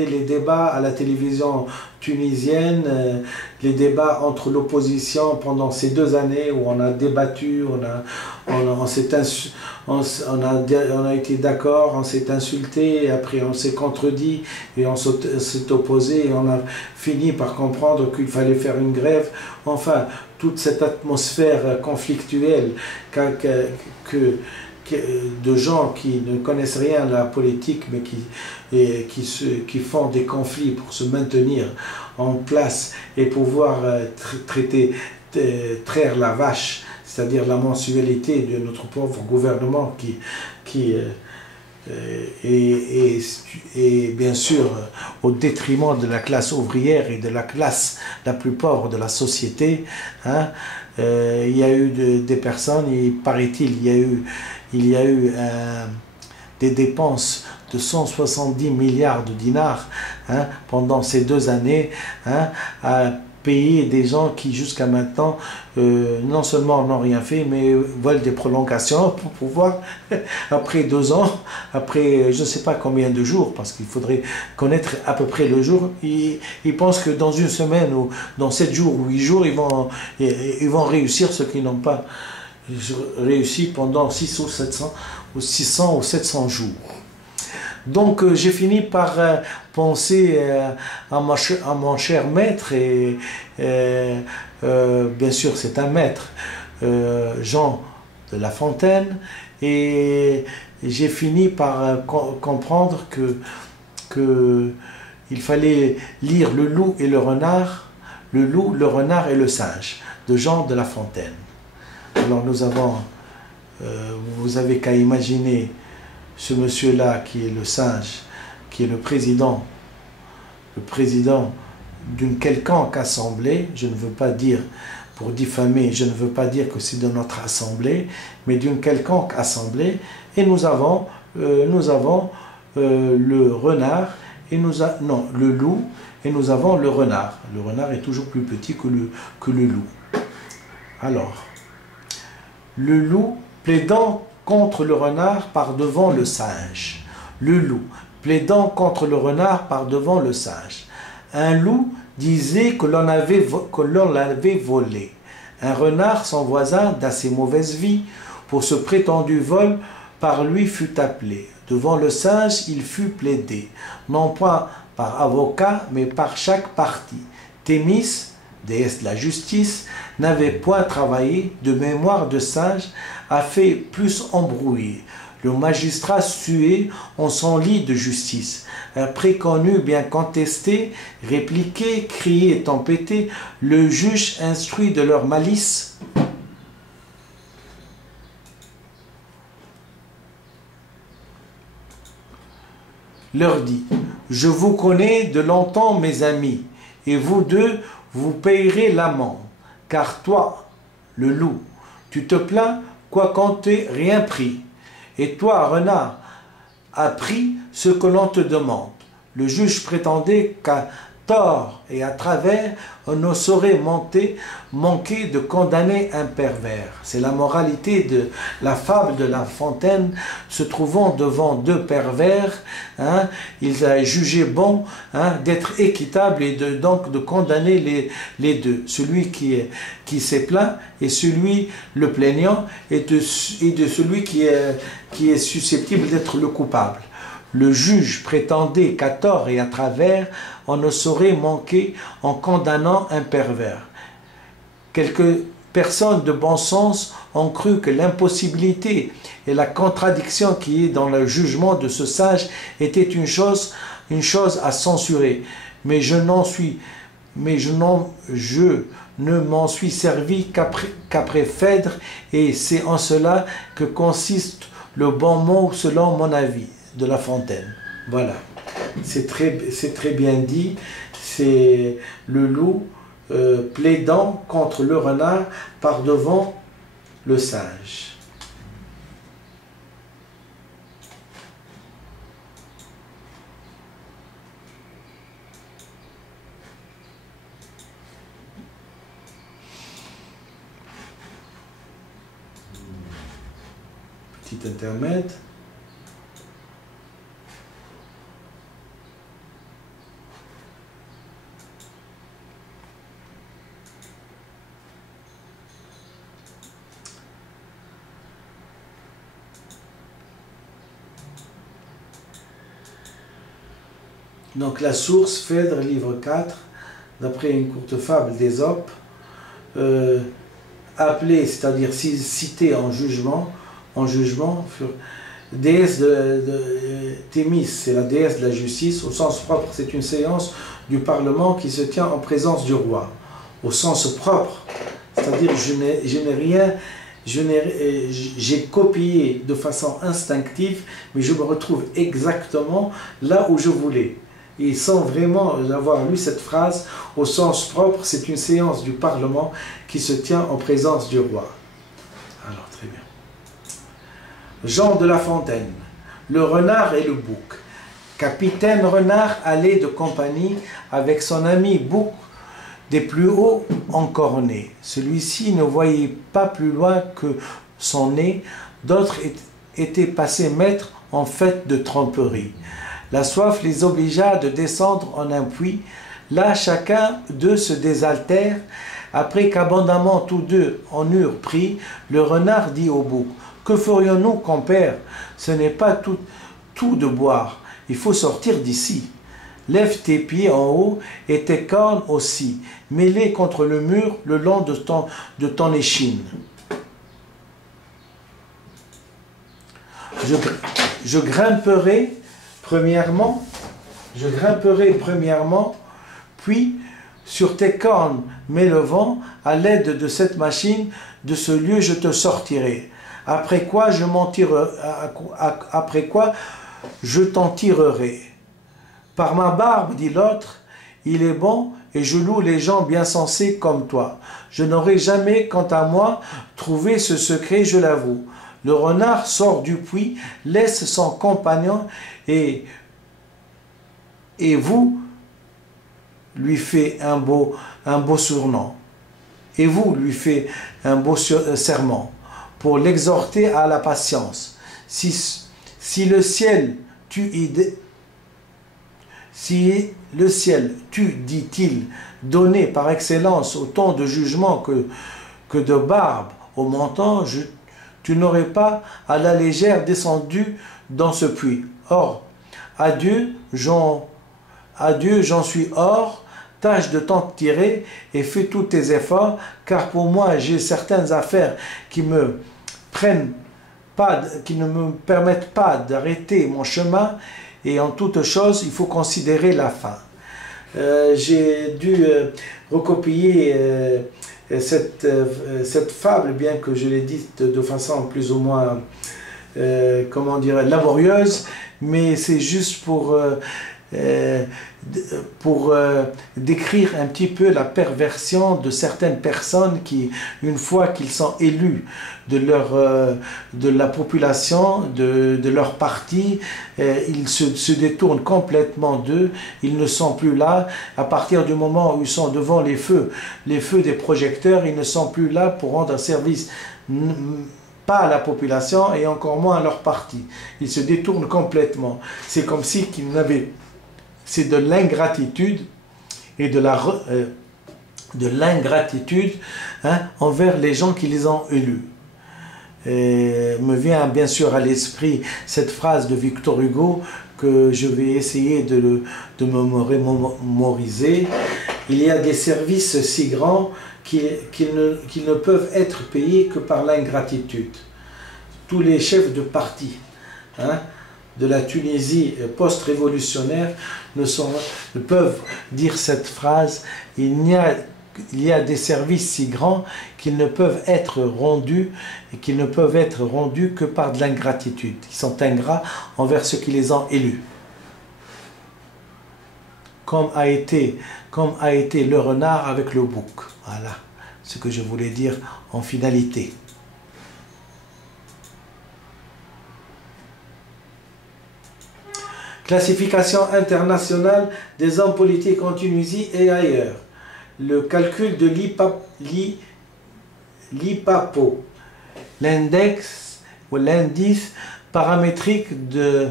les débats à la télévision tunisienne, les débats entre l'opposition pendant ces 2 années où on a débattu, on a été d'accord, on s'est insulté, et après on s'est contredit et on s'est opposé et on a fini par comprendre qu'il fallait faire une grève. Enfin, toute cette atmosphère conflictuelle de gens qui ne connaissent rien à la politique mais qui font des conflits pour se maintenir en place et pouvoir traire la vache, c'est-à-dire la mensualité de notre pauvre gouvernement et bien sûr au détriment de la classe ouvrière et de la classe la plus pauvre de la société. Hein. Il y a eu des personnes, paraît-il, il y a eu des dépenses de 170 milliards de dinars, hein, pendant ces 2 années, hein, à payer des gens qui jusqu'à maintenant non seulement n'ont rien fait, mais veulent des prolongations pour pouvoir, après 2 ans, après je ne sais pas combien de jours, parce qu'il faudrait connaître à peu près le jour, ils pensent que dans 1 semaine ou dans 7 jours ou 8 jours, ils vont réussir ce qu'ils n'ont pas réussi pendant 600 ou 700 jours. Donc j'ai fini par penser à mon cher maître, et bien sûr c'est un maître, Jean de La Fontaine, et j'ai fini par comprendre que il fallait lire Le Loup et le Renard, Le Loup, le Renard et le Singe, de Jean de La Fontaine. Alors nous avons, vous avez qu'à imaginer ce monsieur-là qui est le singe, qui est le président d'une quelconque assemblée, je ne veux pas dire, pour diffamer, je ne veux pas dire que c'est de notre assemblée, mais d'une quelconque assemblée, et nous avons le renard, et le loup, et nous avons le renard. Le renard est toujours plus petit que le loup. Alors, le loup plaidant contre le renard par devant le singe. Le loup plaidant contre le renard par devant le singe. Un loup disait que l'on l'avait volé. Un renard, son voisin, d'assez mauvaise vie, pour ce prétendu vol, par lui fut appelé. Devant le singe, il fut plaidé, non point par avocat, mais par chaque partie. Thémis, déesse de la justice, n'avait point travaillé, de mémoire de singe, a fait plus embrouiller. Le magistrat sué en son lit de justice, préconnu, bien contesté, répliqué, crié, tempêté, le juge instruit de leur malice. Leur dit: je vous connais de longtemps, mes amis, et vous deux, vous payerez l'amende, car toi, le loup, tu te plains, quoiqu'on t'ait rien pris, et toi, renard, as pris ce que l'on te demande. Le juge prétendait qu'à tort et à travers, on ne saurait manquer de condamner un pervers. C'est la moralité de la fable de La Fontaine. Se trouvant devant 2 pervers, hein, il a jugé bon, hein, d'être équitable et donc de condamner les deux. Celui qui s'est plaint et celui, le plaignant, et de celui qui est susceptible d'être le coupable. Le juge prétendait qu'à tort et à travers, on ne saurait manquer en condamnant un pervers. Quelques personnes de bon sens ont cru que l'impossibilité et la contradiction qui est dans le jugement de ce sage était une chose à censurer. Mais je ne m'en suis servi qu'après Phèdre, et c'est en cela que consiste le bon mot selon mon avis, de La Fontaine. Voilà, c'est très bien dit. C'est le loup plaidant contre le renard par devant le sage. Petit intermède. Donc la source, Phèdre, livre 4, d'après une courte fable d'Ésope, appelée, c'est-à-dire citée en jugement, déesse Thémis, c'est la déesse de la justice. Au sens propre, c'est une séance du Parlement qui se tient en présence du roi. Au sens propre, c'est-à-dire j'ai copié de façon instinctive, mais je me retrouve exactement là où je voulais. Et sans vraiment avoir lu cette phrase, au sens propre, c'est une séance du Parlement qui se tient en présence du roi. Alors, très bien. Jean de La Fontaine, le renard et le bouc. Capitaine Renard allait de compagnie avec son ami Bouc, des plus hauts encornés. Celui-ci ne voyait pas plus loin que son nez. D'autres étaient passés maîtres en fait de tromperie. La soif les obligea de descendre en un puits. Là, chacun d'eux se désaltère. Après qu'abondamment tous deux en eurent pris, le renard dit au bouc: « Que ferions-nous, compère? Ce n'est pas tout de boire. Il faut sortir d'ici. Lève tes pieds en haut et tes cornes aussi, mêlées contre le mur le long de ton échine. Je grimperai premièrement, puis sur tes cornes m'élevant, à l'aide de cette machine, de ce lieu je te sortirai. Après quoi je t'en tirerai. Par ma barbe, dit l'autre, il est bon, et je loue les gens bien sensés comme toi. Je n'aurai jamais, quant à moi, trouvé ce secret, je l'avoue. Le renard sort du puits, laisse son compagnon, et vous lui fait un beau surnom. Et vous lui fait un beau serment pour l'exhorter à la patience. Si le ciel tue, dit-il, donné par excellence autant de jugement que de barbe au menton, tu n'aurais pas à la légère descendu dans ce puits. Or, adieu, j'en suis hors, tâche de t'en tirer et fais tous tes efforts, car pour moi j'ai certaines affaires qui ne me permettent pas d'arrêter mon chemin, et en toute chose il faut considérer la fin. J'ai dû recopier cette fable, bien que je l'ai dite de façon plus ou moins laborieuse, mais c'est juste pour décrire un petit peu la perversion de certaines personnes qui, une fois qu'ils sont élus de la population, de leur parti, ils se détournent complètement d'eux, ils ne sont plus là. À partir du moment où ils sont devant les feux des projecteurs, ils ne sont plus là pour rendre un service pas à la population et encore moins à leur parti. Ils se détournent complètement. C'est comme si qu'ils n'avaient... C'est de l'ingratitude et de l'ingratitude envers les gens qui les ont élus. Et me vient bien sûr à l'esprit cette phrase de Victor Hugo que je vais essayer de me mémoriser. Il y a des services si grands qu'ils ne peuvent être payés que par l'ingratitude. Tous les chefs de parti de la Tunisie post-révolutionnaire ne peuvent dire cette phrase: il y a des services si grands qu'ils ne peuvent être rendus que par de l'ingratitude. Ils sont ingrats envers ceux qui les ont élus. Comme a été le renard avec le bouc. Voilà ce que je voulais dire en finalité. Classification internationale des hommes politiques en Tunisie et ailleurs. Le calcul de l'IPAPO, l'index ou l'indice paramétrique de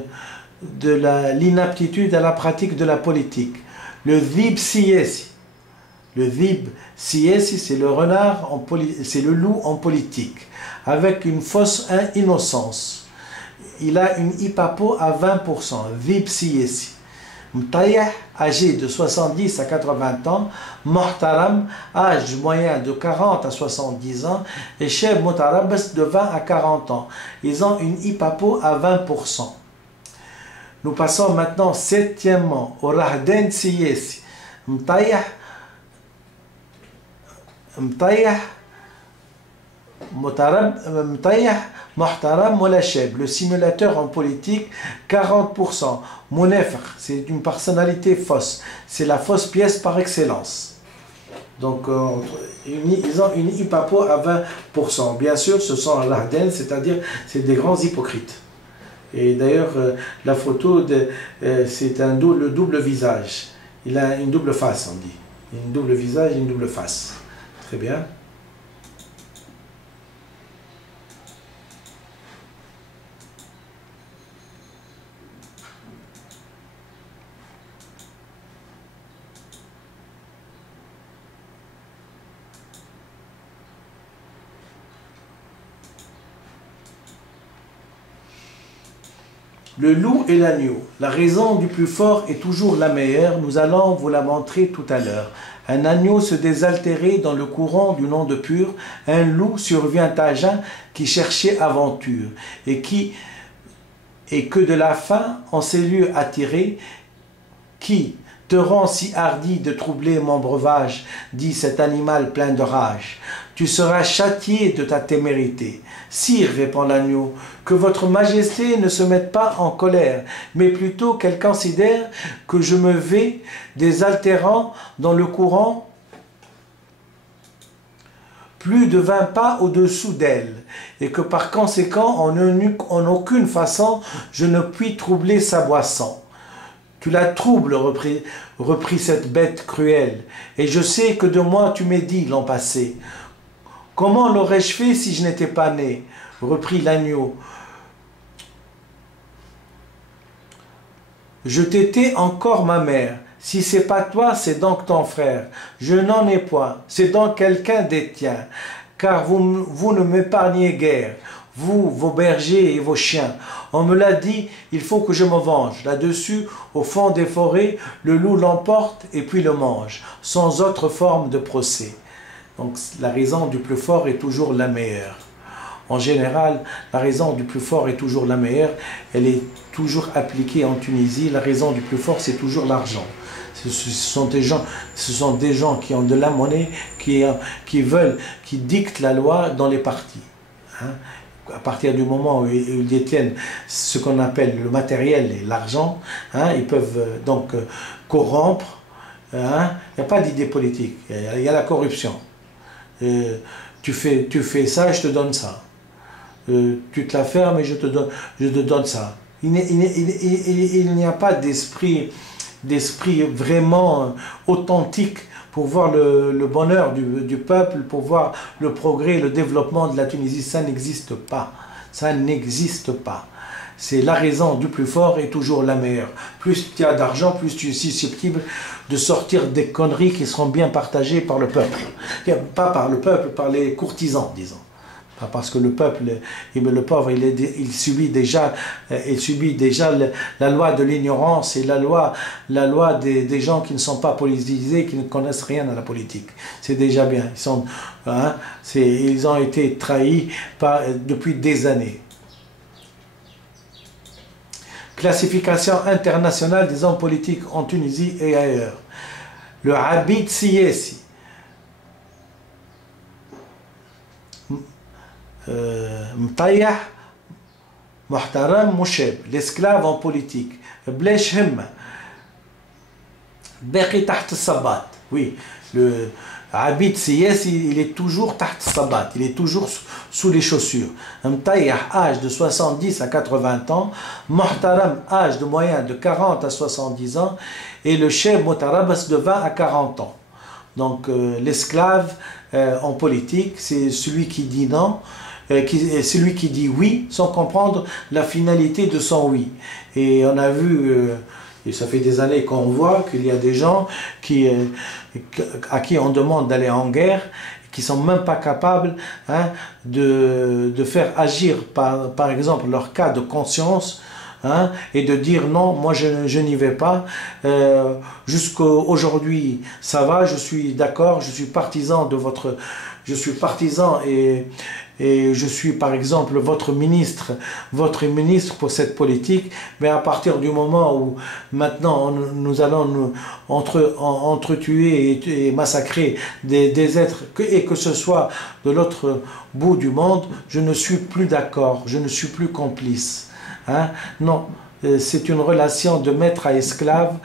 l'inaptitude à la pratique de la politique. Le VIB-CIESI. Le VIB-CIESI, c'est le renard, c'est le loup en politique, avec une fausse innocence. Il a une IPAPO à 20%, VIB-CIESI. Mtaïah, âgé de 70 à 80 ans, Mohtaram, âge moyen de 40 à 70 ans, et Cheb Motarabes de 20 à 40 ans. Ils ont une IPAPO à 20%. Nous passons maintenant septièmement au Rahden Siyesi. Mtaïah, Mohtaram Molacheb, le simulateur en politique, 40%. Mounefr, c'est une personnalité fausse. C'est la fausse pièce par excellence. Donc, ils ont une IPAPO à 20%. Bien sûr, ce sont l'Arden, c'est-à-dire c'est des grands hypocrites. Et d'ailleurs, la photo, c'est le double visage. Il a une double face, on dit. Une double visage et une double face. Très bien. Le loup et l'agneau. La raison du plus fort est toujours la meilleure. Nous allons vous la montrer tout à l'heure. Un agneau se désaltérait dans le courant du nom de Pur. Un loup survient à jeun qui cherchait aventure et que de la faim en ces lieux attirés, qui te rend si hardi de troubler mon breuvage, dit cet animal plein de rage. Tu seras châtié de ta témérité. Sire, répond l'agneau, que votre majesté ne se mette pas en colère, mais plutôt qu'elle considère que je me vais désaltérant dans le courant plus de 20 pas au-dessous d'elle, et que par conséquent, en aucune façon, je ne puis troubler sa boisson. Tu la troubles, reprit cette bête cruelle, et je sais que de moi tu m'es dit l'an passé. Comment l'aurais-je fait si je n'étais pas né? Reprit l'agneau. Je t'étais encore ma mère. Si c'est pas toi, c'est donc ton frère. Je n'en ai point, c'est donc quelqu'un des tiens. Car vous ne m'épargnez guère, vous, vos bergers et vos chiens. On me l'a dit, il faut que je me venge. Là-dessus, au fond des forêts, le loup l'emporte et puis le mange, sans autre forme de procès. Donc la raison du plus fort est toujours la meilleure. En général, la raison du plus fort est toujours la meilleure. Elle est toujours appliquée en Tunisie. La raison du plus fort, c'est toujours l'argent. Ce sont des gens qui ont de la monnaie, qui dictent la loi dans les partis. À partir du moment où ils détiennent ce qu'on appelle le matériel et l'argent, ils peuvent donc corrompre. Il n'y a pas d'idée politique, il y a la corruption. Tu fais ça, je te donne ça. Tu te la fermes et je te donne ça. Il n'y a pas d'esprit vraiment authentique pour voir le bonheur du peuple, pour voir le progrès, le développement de la Tunisie. Ça n'existe pas. Ça n'existe pas. C'est la raison du plus fort est toujours la meilleure. Plus tu as d'argent, plus tu es susceptible de sortir des conneries qui seront bien partagées par le peuple. Pas par le peuple, par les courtisans, disons. Parce que le peuple, le pauvre, il subit déjà la loi de l'ignorance et la loi des gens qui ne sont pas politisés, qui ne connaissent rien à la politique. C'est déjà bien. Ils ont été trahis depuis des années. Classification internationale des hommes politiques en Tunisie et ailleurs. Le Abid Siyesi. Mtayah Muhtaram Moucheb, l'esclave en politique. Blesh Hemma. Beki Taht Sabat. Oui, le Abid Siyesi, il est toujours Taht Sabat, il est toujours sous les chaussures. Mtayah, âge de 70 à 80 ans. Muhtaram, âge de moyen de 40 à 70 ans. Et le Cheb Mutarabas de 20 à 40 ans. Donc l'esclave en politique, c'est celui qui dit non, celui qui dit oui sans comprendre la finalité de son oui. Et on a vu, et ça fait des années qu'on voit qu'il y a des gens à qui on demande d'aller en guerre, qui ne sont même pas capables de faire agir par exemple leur cas de conscience, et de dire non, moi je n'y vais pas, jusqu'aujourd'hui ça va, je suis d'accord, je suis partisan et je suis par exemple votre ministre pour cette politique, mais à partir du moment où maintenant nous allons nous entretuer et massacrer des êtres, et que ce soit de l'autre bout du monde, je ne suis plus d'accord, je ne suis plus complice. Non, c'est une relation de maître à esclave.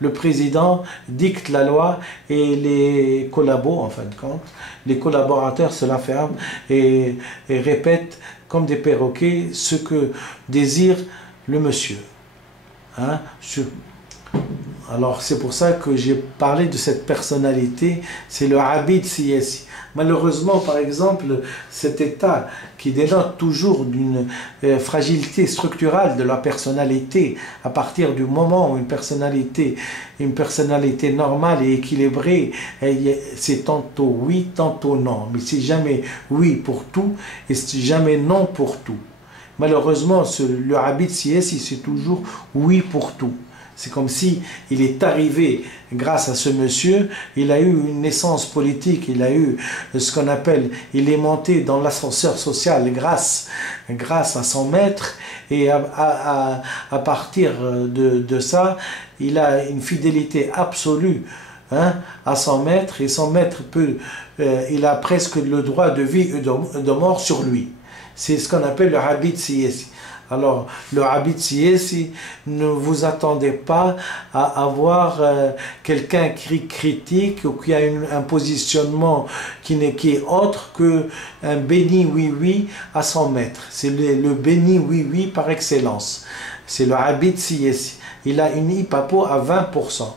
Le président dicte la loi et les collabos, en fin de compte, les collaborateurs se la ferment et répètent comme des perroquets ce que désire le monsieur. Alors c'est pour ça que j'ai parlé de cette personnalité, c'est le Abid Siyesi. Malheureusement, par exemple, cet état qui dénote toujours d'une fragilité structurelle de la personnalité, à partir du moment où une personnalité normale et équilibrée, c'est tantôt oui, tantôt non. Mais c'est jamais oui pour tout et c'est jamais non pour tout. Malheureusement, le Abid Siyesi, c'est toujours oui pour tout. C'est comme si il est arrivé grâce à ce monsieur, il a eu une naissance politique, il a eu ce qu'on appelle, il est monté dans l'ascenseur social grâce à son maître, et à partir de ça, il a une fidélité absolue à son maître, et son maître il a presque le droit de vie et de mort sur lui. C'est ce qu'on appelle le Abid Siyesi. Alors, le Abid Siyesi, ne vous attendez pas à avoir quelqu'un qui critique ou qui a un positionnement qui est autre qu'un béni oui-oui à son maître. C'est le béni oui-oui par excellence. C'est le Abid Siyesi. Il a une IPAPO à 20%.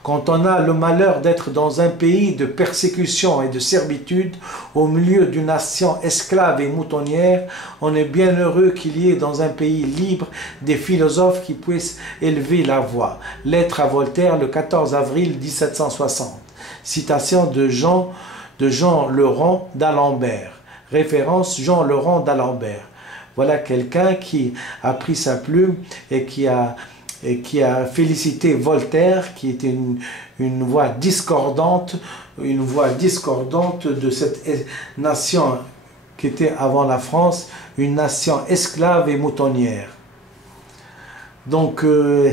Quand on a le malheur d'être dans un pays de persécution et de servitude, au milieu d'une nation esclave et moutonnière, on est bien heureux qu'il y ait dans un pays libre des philosophes qui puissent élever la voix. Lettre à Voltaire le 14 avril 1760. Citation de Jean Laurent d'Alembert. Référence Jean Laurent d'Alembert. Voilà quelqu'un qui a pris sa plume et qui a félicité Voltaire, qui était une voix discordante de cette nation qui était avant la France, une nation esclave et moutonnière. Donc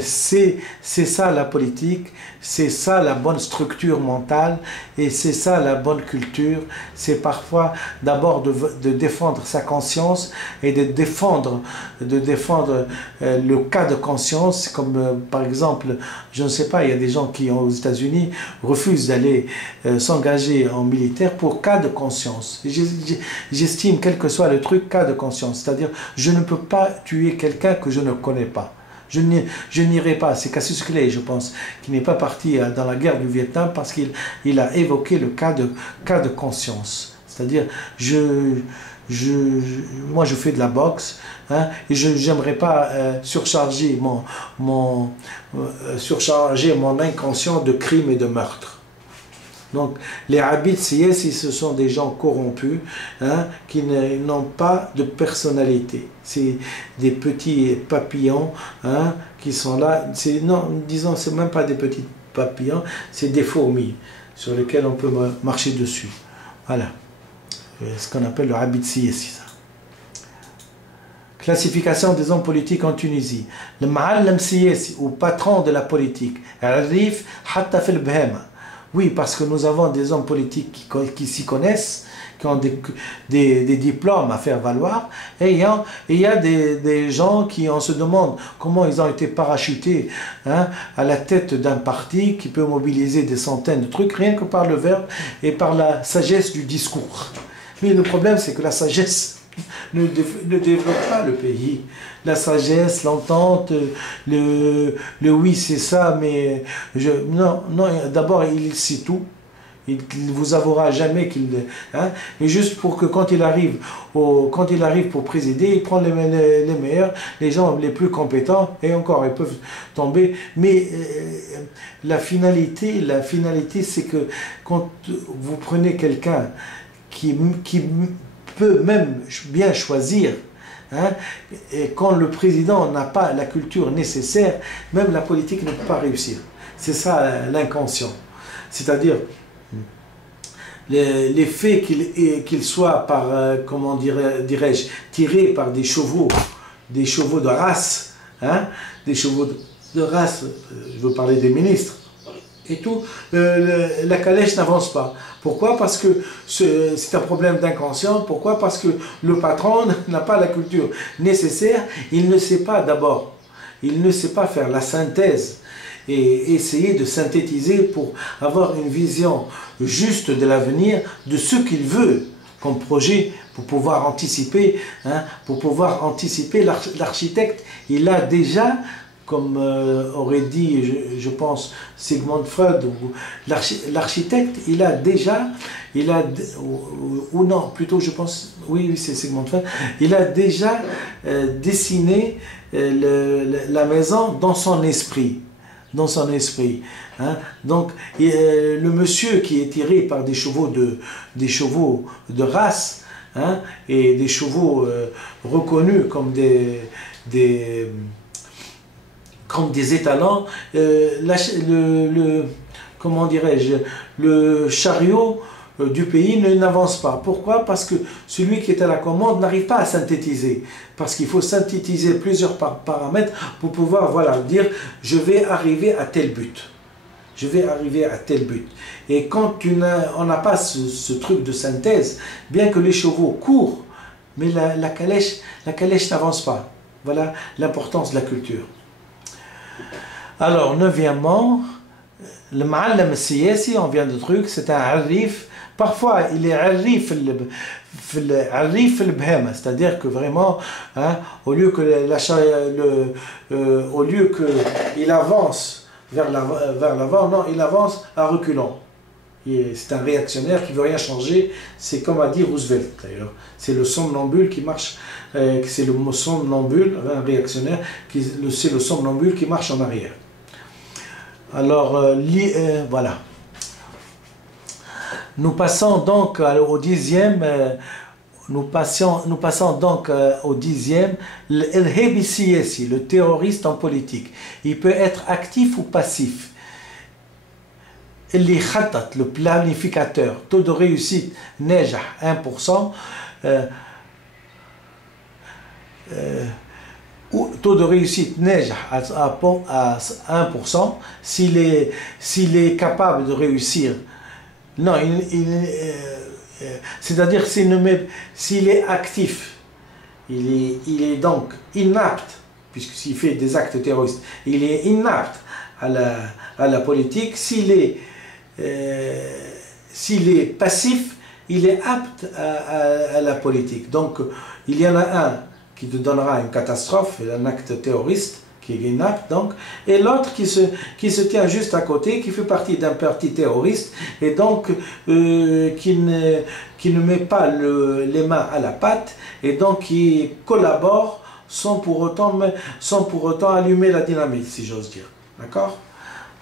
c'est ça la politique, c'est ça la bonne structure mentale et c'est ça la bonne culture. C'est parfois d'abord de défendre sa conscience et de défendre le cas de conscience, comme par exemple, je ne sais pas, il y a des gens qui aux États-Unis refusent d'aller s'engager en militaire pour cas de conscience. J'estime, quel que soit le truc, cas de conscience, c'est-à-dire je ne peux pas tuer quelqu'un que je ne connais pas. Je n'irai pas, c'est Cassius Clay, je pense, qui n'est pas parti dans la guerre du Vietnam parce qu'il a évoqué le cas de conscience. C'est-à-dire, moi je fais de la boxe, et je n'aimerais pas surcharger mon inconscient de crimes et de meurtres. Donc les abid siyasi, ce sont des gens corrompus, hein, qui n'ont pas de personnalité. C'est des petits papillons, hein, qui sont là. Non, disons, c'est même pas des petits papillons, c'est des fourmis sur lesquelles on peut marcher dessus. Voilà. Ce qu'on appelle le abid siyasi. Classification des hommes politiques en Tunisie. Le ma'allam siyasi, ou patron de la politique. Arif hatta fil bhema. Oui, parce que nous avons des hommes politiques qui s'y connaissent, qui ont des diplômes à faire valoir, et il y a des gens qui, on se demande comment ils ont été parachutés, hein, à la tête d'un parti qui peut mobiliser des centaines de trucs, rien que par le verbe et par la sagesse du discours. Mais le problème, c'est que la sagesse ne développe pas le pays. La sagesse, l'entente, le oui c'est ça, mais non, d'abord il sait tout. Il ne vous avouera jamais qu'il... Hein, et juste pour que quand il arrive pour présider, il prend les meilleurs, les gens les plus compétents, et encore, ils peuvent tomber. Mais la finalité c'est que quand vous prenez quelqu'un qui peut même bien choisir, hein, et quand le président n'a pas la culture nécessaire, même la politique ne peut pas réussir. C'est ça l'inconscient. C'est-à-dire, les faits qu'il soit par, comment dirais-je, tiré par des chevaux de race, hein, des chevaux de race, je veux parler des ministres, et tout, la calèche n'avance pas. Pourquoi? Parce que c'est un problème d'inconscient. Pourquoi? Parce que le patron n'a pas la culture nécessaire. Il ne sait pas d'abord, il ne sait pas faire la synthèse et essayer de synthétiser pour avoir une vision juste de l'avenir, de ce qu'il veut comme projet, pour pouvoir anticiper, hein, pour pouvoir anticiper. L'architecte, il a déjà, comme aurait dit, je pense, Sigmund Freud, l'architecte, il a déjà, ou non, plutôt je pense, oui c'est Sigmund Freud, il a déjà dessiné la maison dans son esprit. Hein. Donc, le monsieur qui est tiré par des chevaux de race, hein, et des chevaux reconnus comme comme des étalons, comment dirais-je, le chariot du pays n'avance pas. Pourquoi? Parce que celui qui est à la commande n'arrive pas à synthétiser. Parce qu'il faut synthétiser plusieurs paramètres pour pouvoir, voilà, dire je vais arriver à tel but. Je vais arriver à tel but. Et quand on n'a pas ce truc de synthèse, bien que les chevaux courent, mais la calèche n'avance pas. Voilà l'importance de la culture. Alors, neuvièmement, le ma'allam siyasi, on vient de truc, c'est un arif. Parfois, il est arif al-bhema, c'est-à-dire que vraiment, hein, au lieu qu'il avance vers l'avant, non, il avance à reculons. C'est un réactionnaire qui ne veut rien changer. C'est comme a dit Roosevelt d'ailleurs. C'est le somnambule qui marche, c'est le somnambule, un réactionnaire, c'est le somnambule qui marche en arrière. Alors, voilà. Nous passons donc au dixième. Nous passons donc au dixième. El-Hebi Siyasi, le terroriste en politique. Il peut être actif ou passif. Li khatat, le planificateur, taux de réussite nejah 1%, taux de réussite nejah à 1%, s'il est capable de réussir. Non, c'est-à-dire s'il est actif, il est donc inapte, puisque s'il fait des actes terroristes, il est inapte à la politique. S'il est passif, il est apte à la politique. Donc, il y en a un qui te donnera une catastrophe, un acte terroriste, qui est inapte, donc, et l'autre qui se tient juste à côté, qui fait partie d'un parti terroriste, et donc qui ne met pas les mains à la pâte, et donc qui collabore sans pour autant allumer la dynamite, si j'ose dire. D'accord?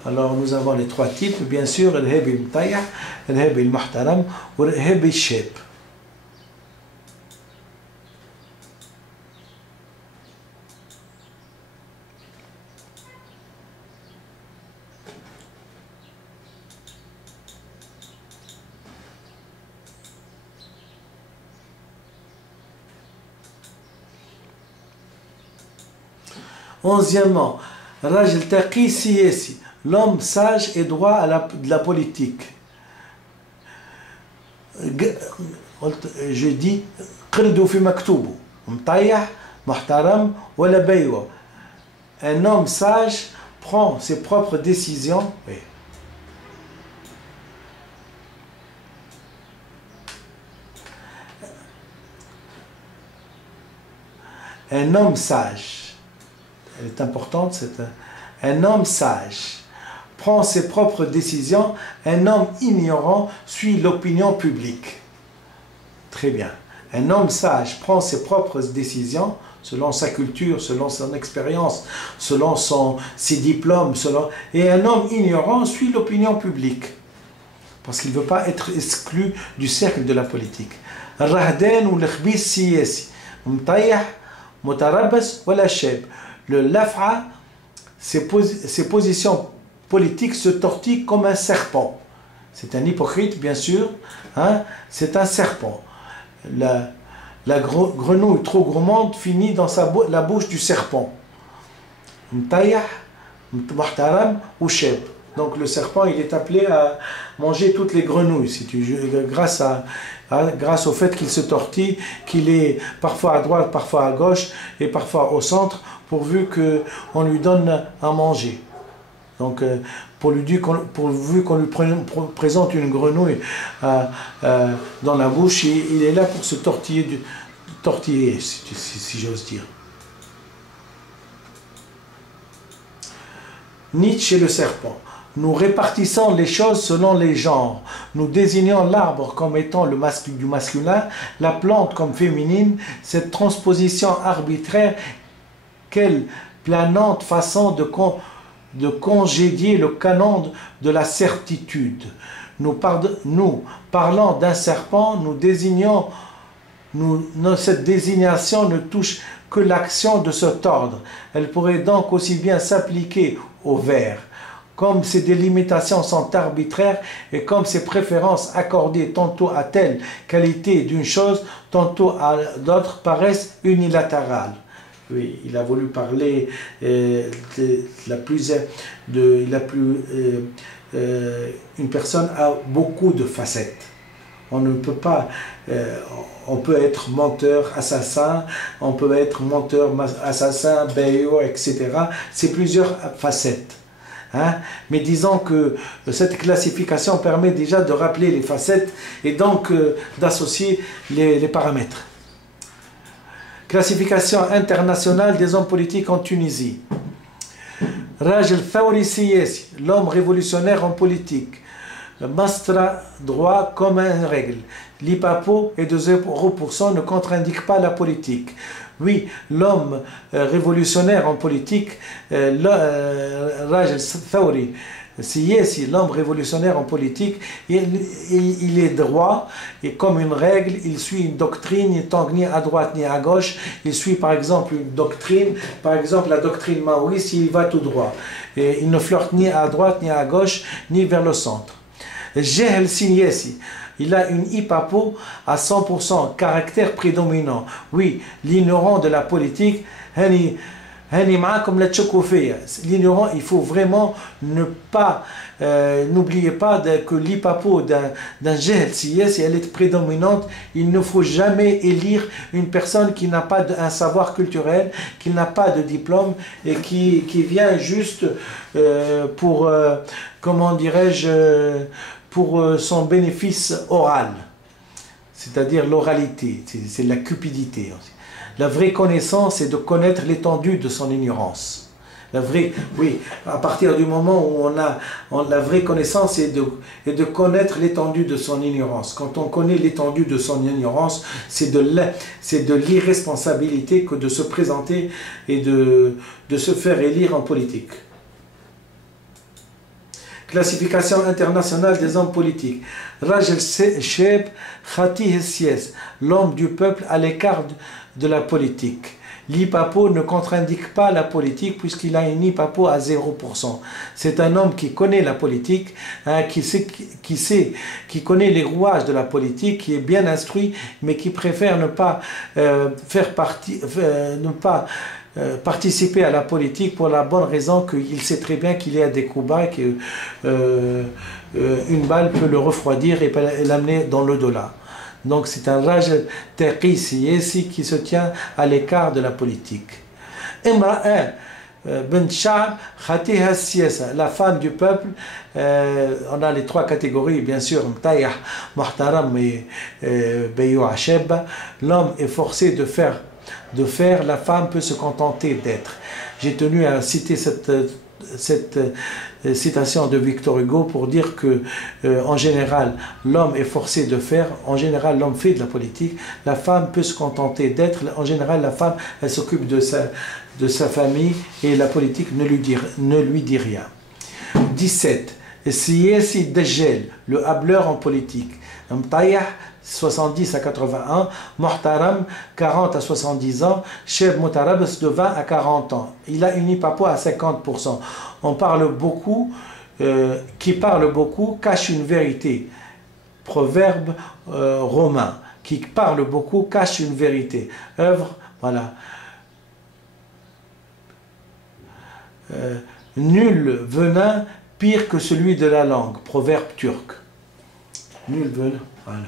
Alors nous avons les trois types, bien sûr, le Hebi Mtayah, le Hebi Muhtaram ou le Hebi Sheb. Onzièmement, Rajl Taqi Siyasi, l'homme sage et droit de la politique. Je dis, Qirdu fi maktoubou, Mtayah, Muhtaram, wala baywa. Un homme sage prend ses propres décisions. Oui. Un homme sage. Elle est importante, un homme sage prend ses propres décisions, un homme ignorant suit l'opinion publique. Très bien. Un homme sage prend ses propres décisions selon sa culture, selon son expérience, selon ses diplômes, et un homme ignorant suit l'opinion publique parce qu'il ne veut pas être exclu du cercle de la politique. Rahdan ou l'khbis siyasi, mtayah, mutarabbas ou la sheb. Le laf'a, ses positions politiques se tortillent comme un serpent. C'est un hypocrite, bien sûr. Hein? C'est un serpent. La grenouille trop gourmande finit dans la bouche du serpent. Mtayah, muhtaram ou sheb. Donc le serpent, il est appelé à manger toutes les grenouilles, grâce au fait qu'il se tortille, qu'il est parfois à droite, parfois à gauche et parfois au centre, pourvu qu'on lui donne à manger. Donc, pourvu qu'on lui présente une grenouille dans la bouche, il est là pour se tortiller, si j'ose dire. Nietzsche et le serpent. Nous répartissons les choses selon les genres. Nous désignons l'arbre comme étant du masculin, la plante comme féminine. Cette transposition arbitraire, quelle planante façon de congédier le canon de la certitude. Nous parlant d'un serpent, cette désignation ne touche que l'action de ce tordre. Elle pourrait donc aussi bien s'appliquer au ver. Comme ces délimitations sont arbitraires et comme ces préférences accordées tantôt à telle qualité d'une chose, tantôt à d'autres paraissent unilatérales. Oui, il a voulu parler une personne a beaucoup de facettes. On ne peut pas, on peut être menteur, assassin, on peut être menteur, assassin, baillot, etc. C'est plusieurs facettes. Hein? Mais disons que cette classification permet déjà de rappeler les facettes et donc d'associer les paramètres. Classification internationale des hommes politiques en Tunisie. Rajl Thawri Siyasi, l'homme révolutionnaire en politique. Mastra, droit comme une règle. L'IPAPO et de 0% ne contre-indique pas la politique. Oui, l'homme révolutionnaire en politique, Rajl Thawri Siyasi, l'homme révolutionnaire en politique, il est droit et comme une règle, il suit une doctrine, il ne tangue ni à droite ni à gauche. Il suit par exemple une doctrine, par exemple la doctrine maoïste, il va tout droit. Et il ne flirte ni à droite ni à gauche, ni vers le centre. Jahl Siyasi, il a une IPAPO à 100%, caractère prédominant. Oui, l'ignorant de la politique, l'ignorant, il faut vraiment n'oubliez pas que l'IPAPO d'un Jahl Siyasi, elle est prédominante. Il ne faut jamais élire une personne qui n'a pas un savoir culturel, qui n'a pas de diplôme et qui vient juste pour, comment dirais-je, pour son bénéfice oral, c'est-à-dire l'oralité, c'est la cupidité. La vraie connaissance, c'est de connaître l'étendue de son ignorance. Oui, à partir du moment où la vraie connaissance est de connaître l'étendue de son ignorance. Quand on connaît l'étendue de son ignorance, c'est de l'irresponsabilité que de se présenter et de se faire élire en politique. Classification internationale des hommes politiques. Rajel Sheb Khati Hessies, l'homme du peuple à l'écart de la politique. L'IPAPO ne contre-indique pas la politique puisqu'il a une IPAPO à 0%. C'est un homme qui connaît la politique, hein, qui connaît les rouages de la politique, qui est bien instruit, mais qui préfère ne pas participer à la politique pour la bonne raison qu'il sait très bien qu'il est à des coups bas, qu'une balle peut le refroidir et l'amener dans l'au-delà. Donc c'est un rajel taqi siyasi qui se tient à l'écart de la politique. Imra'a bint sha'b khatiha siyasa, la femme du peuple. On a les trois catégories, bien sûr, mtayah, muhtaram et bayou' sheb. L'homme est forcé de faire, la femme peut se contenter d'être. J'ai tenu à citer cette citation de Victor Hugo pour dire que en général l'homme est forcé de faire, en général l'homme fait de la politique, la femme peut se contenter d'être, en général la femme elle s'occupe de sa famille et la politique ne lui dit rien. 17. Siyasi Dajjal, le hableur en politique. Mtayah 70 à 81, Muhtaram 40 à 70 ans, Cheb Mutarabs de 20 à 40 ans. Il a une IPAPO à 50%. On parle beaucoup, qui parle beaucoup cache une vérité. Proverbe romain. Qui parle beaucoup cache une vérité. Œuvre, voilà. Nul venin pire que celui de la langue. Proverbe turc. Nul venin, voilà.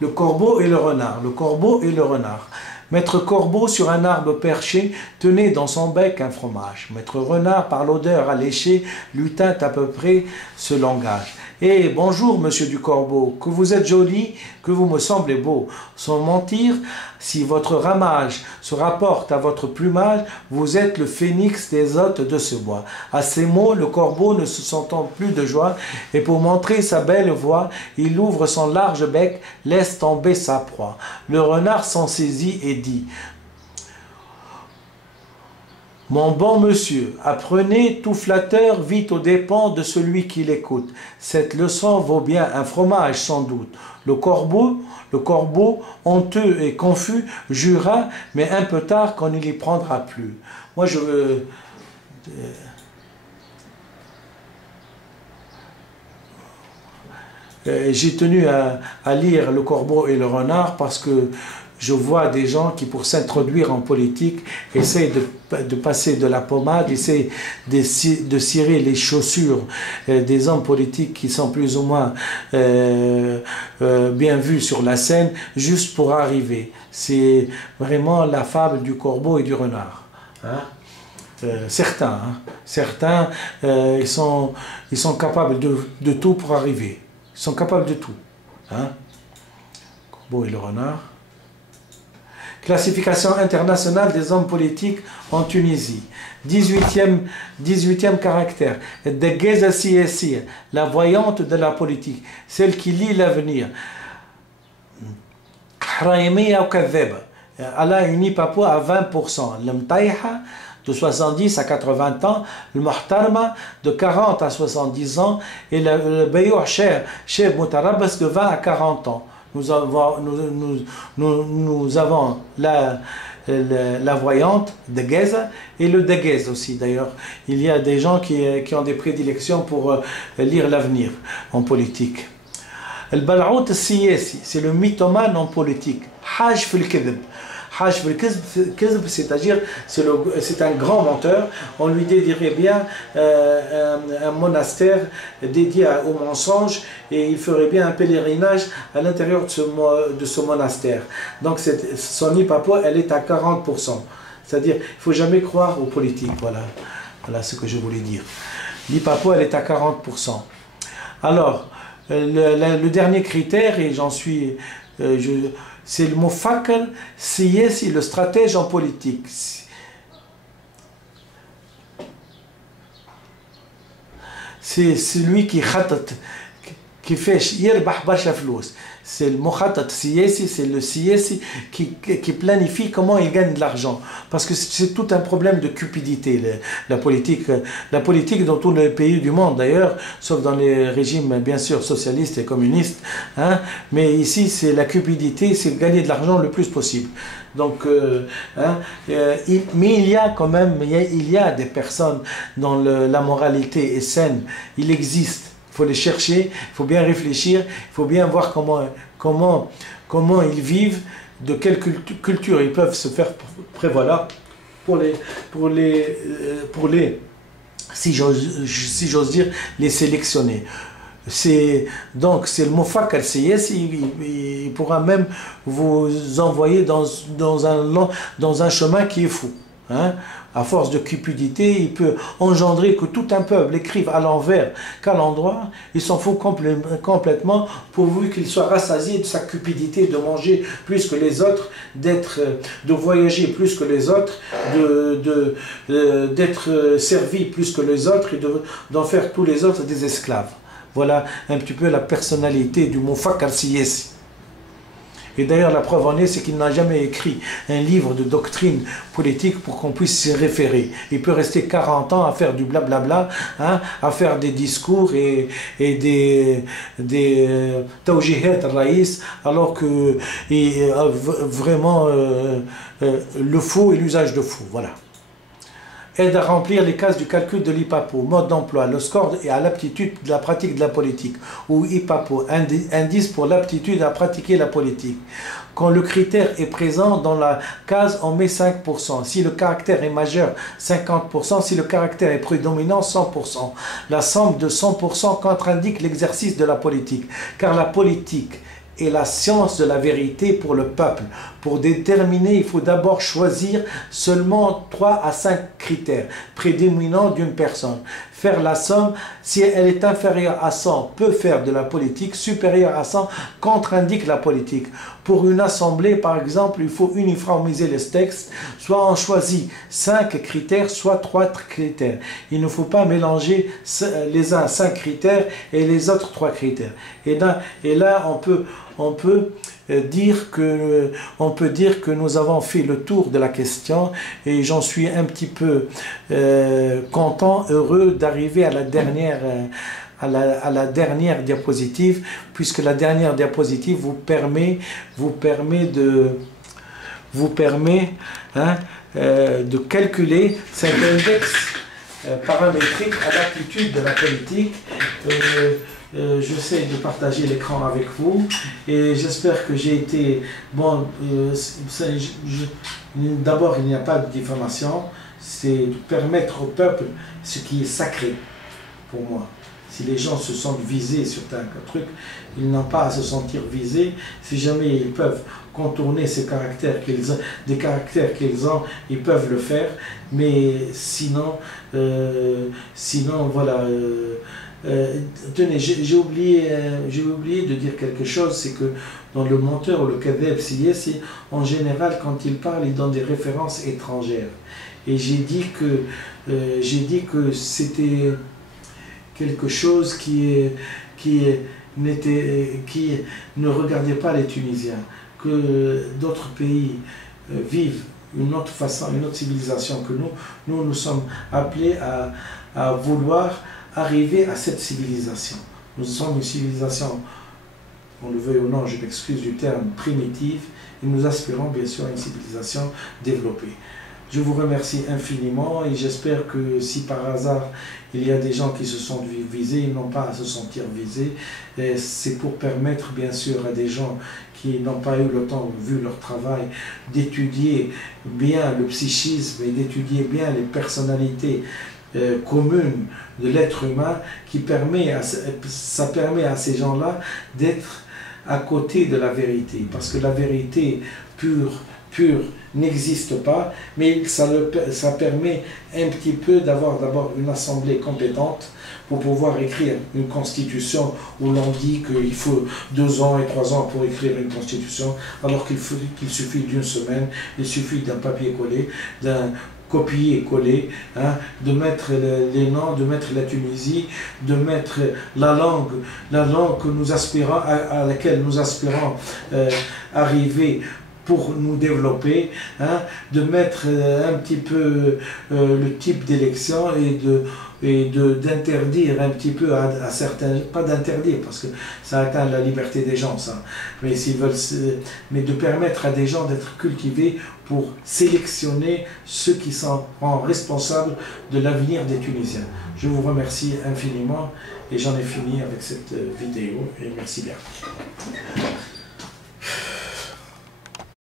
Le corbeau et le renard. Le corbeau et le renard. Maître corbeau sur un arbre perché tenait dans son bec un fromage. Maître renard, par l'odeur alléchée, lui tint à peu près ce langage. « Eh, bonjour, monsieur du corbeau, que vous êtes joli, que vous me semblez beau. Sans mentir, si votre ramage se rapporte à votre plumage, vous êtes le phénix des hôtes de ce bois. » À ces mots, le corbeau, ne se sentant plus de joie, et pour montrer sa belle voix, il ouvre son large bec, laisse tomber sa proie. Le renard s'en saisit et dit: mon bon monsieur, apprenez, tout flatteur vit aux dépens de celui qui l'écoute. Cette leçon vaut bien un fromage sans doute. Le corbeau, honteux et confus, jura, mais un peu tard qu'on ne l'y prendra plus. Moi, je veux... J'ai tenu à lire Le Corbeau et le Renard parce que je vois des gens qui, pour s'introduire en politique, essayent de passer de la pommade, essayent de cirer les chaussures des hommes politiques qui sont plus ou moins bien vus sur la scène, juste pour arriver. C'est vraiment la fable du corbeau et du renard. Hein? Certains, ils sont capables de tout pour arriver. Ils sont capables de tout. Hein? Le corbeau et le renard. Classification internationale des hommes politiques en Tunisie. 18e caractère. Degeza Siyasi, la voyante de la politique, celle qui lit l'avenir. Hraimiya ou Kadheba, elle a une IPAPO à 20%. Le Mtayha, de 70 à 80 ans, le Muhtarma de 40 à 70 ans et le Bayou' Cheb Mutarabas de 20 à 40 ans. Nous avons la voyante de Geza et le Degez aussi. D'ailleurs, il y a des gens qui ont des prédilections pour lire l'avenir en politique. Le Bal'out Siyasi, c'est le mythomane en politique. Haj fil Kidb. Haj fil Kidb, c'est-à-dire c'est un grand menteur. On lui dédierait bien un monastère dédié au mensonge et il ferait bien un pèlerinage à l'intérieur de ce monastère. Donc son IPAPO, elle est à 40%. C'est-à-dire, il ne faut jamais croire aux politiques. Voilà ce que je voulais dire. L'IPAPO, elle est à 40%. Alors, le dernier critère, et j'en suis... c'est le mot fakr siyasi, le stratège en politique. c'est celui qui fait يربح برشا فلوس. C'est le مخطط سياسي, c'est le سياسي qui planifie comment il gagne de l'argent. Parce que c'est tout un problème de cupidité, la politique dans tous les pays du monde d'ailleurs, sauf dans les régimes bien sûr socialistes et communistes. Hein, mais ici, c'est la cupidité, c'est gagner de l'argent le plus possible. Donc, mais il y a quand même, il y a des personnes dont la moralité est saine, il existe. Il faut les chercher, il faut bien réfléchir, il faut bien voir comment ils vivent, de quelle culture ils peuvent se faire prévaloir pour les si j'ose dire, les sélectionner. Donc c'est le Moufak al-Siyas, il pourra même vous envoyer dans un chemin qui est fou. Hein? À force de cupidité, il peut engendrer que tout un peuple écrive à l'envers qu'à l'endroit. Il s'en fout complètement, pourvu qu'il soit rassasié de sa cupidité, de manger plus que les autres, de voyager plus que les autres, d'être servi plus que les autres et d'en faire tous les autres des esclaves. Voilà un petit peu la personnalité du Moufak al-Siyasi. Et d'ailleurs, la preuve en est, c'est qu'il n'a jamais écrit un livre de doctrine politique pour qu'on puisse s'y référer. Il peut rester 40 ans à faire du blablabla, hein, à faire des discours et des tawjihat al-raïs, alors que vraiment le faux et l'usage de faux. Voilà. Aide à remplir les cases du calcul de l'IPAPO, mode d'emploi, le score et à l'aptitude de la pratique de la politique, ou IPAPO, indice pour l'aptitude à pratiquer la politique. Quand le critère est présent dans la case, on met 5%. Si le caractère est majeur, 50%. Si le caractère est prédominant, 100%. La somme de 100% contre-indique l'exercice de la politique, car la politique est la science de la vérité pour le peuple. Pour déterminer, il faut d'abord choisir seulement 3 à 5 critères prédominants d'une personne. Faire la somme, si elle est inférieure à 100, peut faire de la politique, supérieure à 100, contre-indique la politique. Pour une assemblée, par exemple, il faut uniformiser les textes, soit on choisit 5 critères, soit 3 critères. Il ne faut pas mélanger les uns 5 critères et les autres 3 critères. Et là on peut dire que nous avons fait le tour de la question et j'en suis un petit peu content, heureux d'arriver à la dernière diapositive, puisque la dernière diapositive vous permet de calculer cet index paramétrique à l'aptitude de la politique. J'essaie de partager l'écran avec vous et j'espère que j'ai été bon. D'abord, il n'y a pas de diffamation, c'est permettre au peuple ce qui est sacré pour moi. Si les gens se sentent visés sur un truc, ils n'ont pas à se sentir visés. Si jamais ils peuvent contourner ces caractères des caractères qu'ils ont, ils peuvent le faire. Mais sinon voilà. Tenez, j'ai oublié de dire quelque chose, c'est que dans le menteur ou le kadheb siyasi, en général, quand il parle, il donne des références étrangères. Et j'ai dit que c'était quelque chose qui ne regardait pas les Tunisiens, que d'autres pays vivent une autre façon, une autre civilisation que nous. Nous sommes appelés à vouloir arriver à cette civilisation. Nous sommes une civilisation, on le veuille ou non, je m'excuse du terme, primitive, et nous aspirons bien sûr à une civilisation développée. Je vous remercie infiniment et j'espère que si par hasard il y a des gens qui se sentent visés, ils n'ont pas à se sentir visés. C'est pour permettre bien sûr à des gens qui n'ont pas eu le temps, vu leur travail, d'étudier bien le psychisme et d'étudier bien les personnalités communes de l'être humain, ça permet à ces gens-là d'être à côté de la vérité. Parce que la vérité pure n'existe pas, mais ça permet un petit peu d'avoir d'abord une assemblée compétente pour pouvoir écrire une constitution où l'on dit qu'il faut 2 ans et 3 ans pour écrire une constitution, alors qu'il suffit d'une semaine, il suffit d'un papier collé, d'un copier-coller, hein, de mettre les noms, de mettre la Tunisie, de mettre la langue que nous aspirons, à laquelle nous aspirons arriver pour nous développer, hein, de mettre un petit peu le type d'élection et d'interdire un petit peu à certains, pas d'interdire parce que ça atteint la liberté des gens, ça, mais s'ils veulent, mais de permettre à des gens d'être cultivés pour sélectionner ceux qui sont responsables de l'avenir des Tunisiens. Je vous remercie infiniment et j'en ai fini avec cette vidéo et merci bien.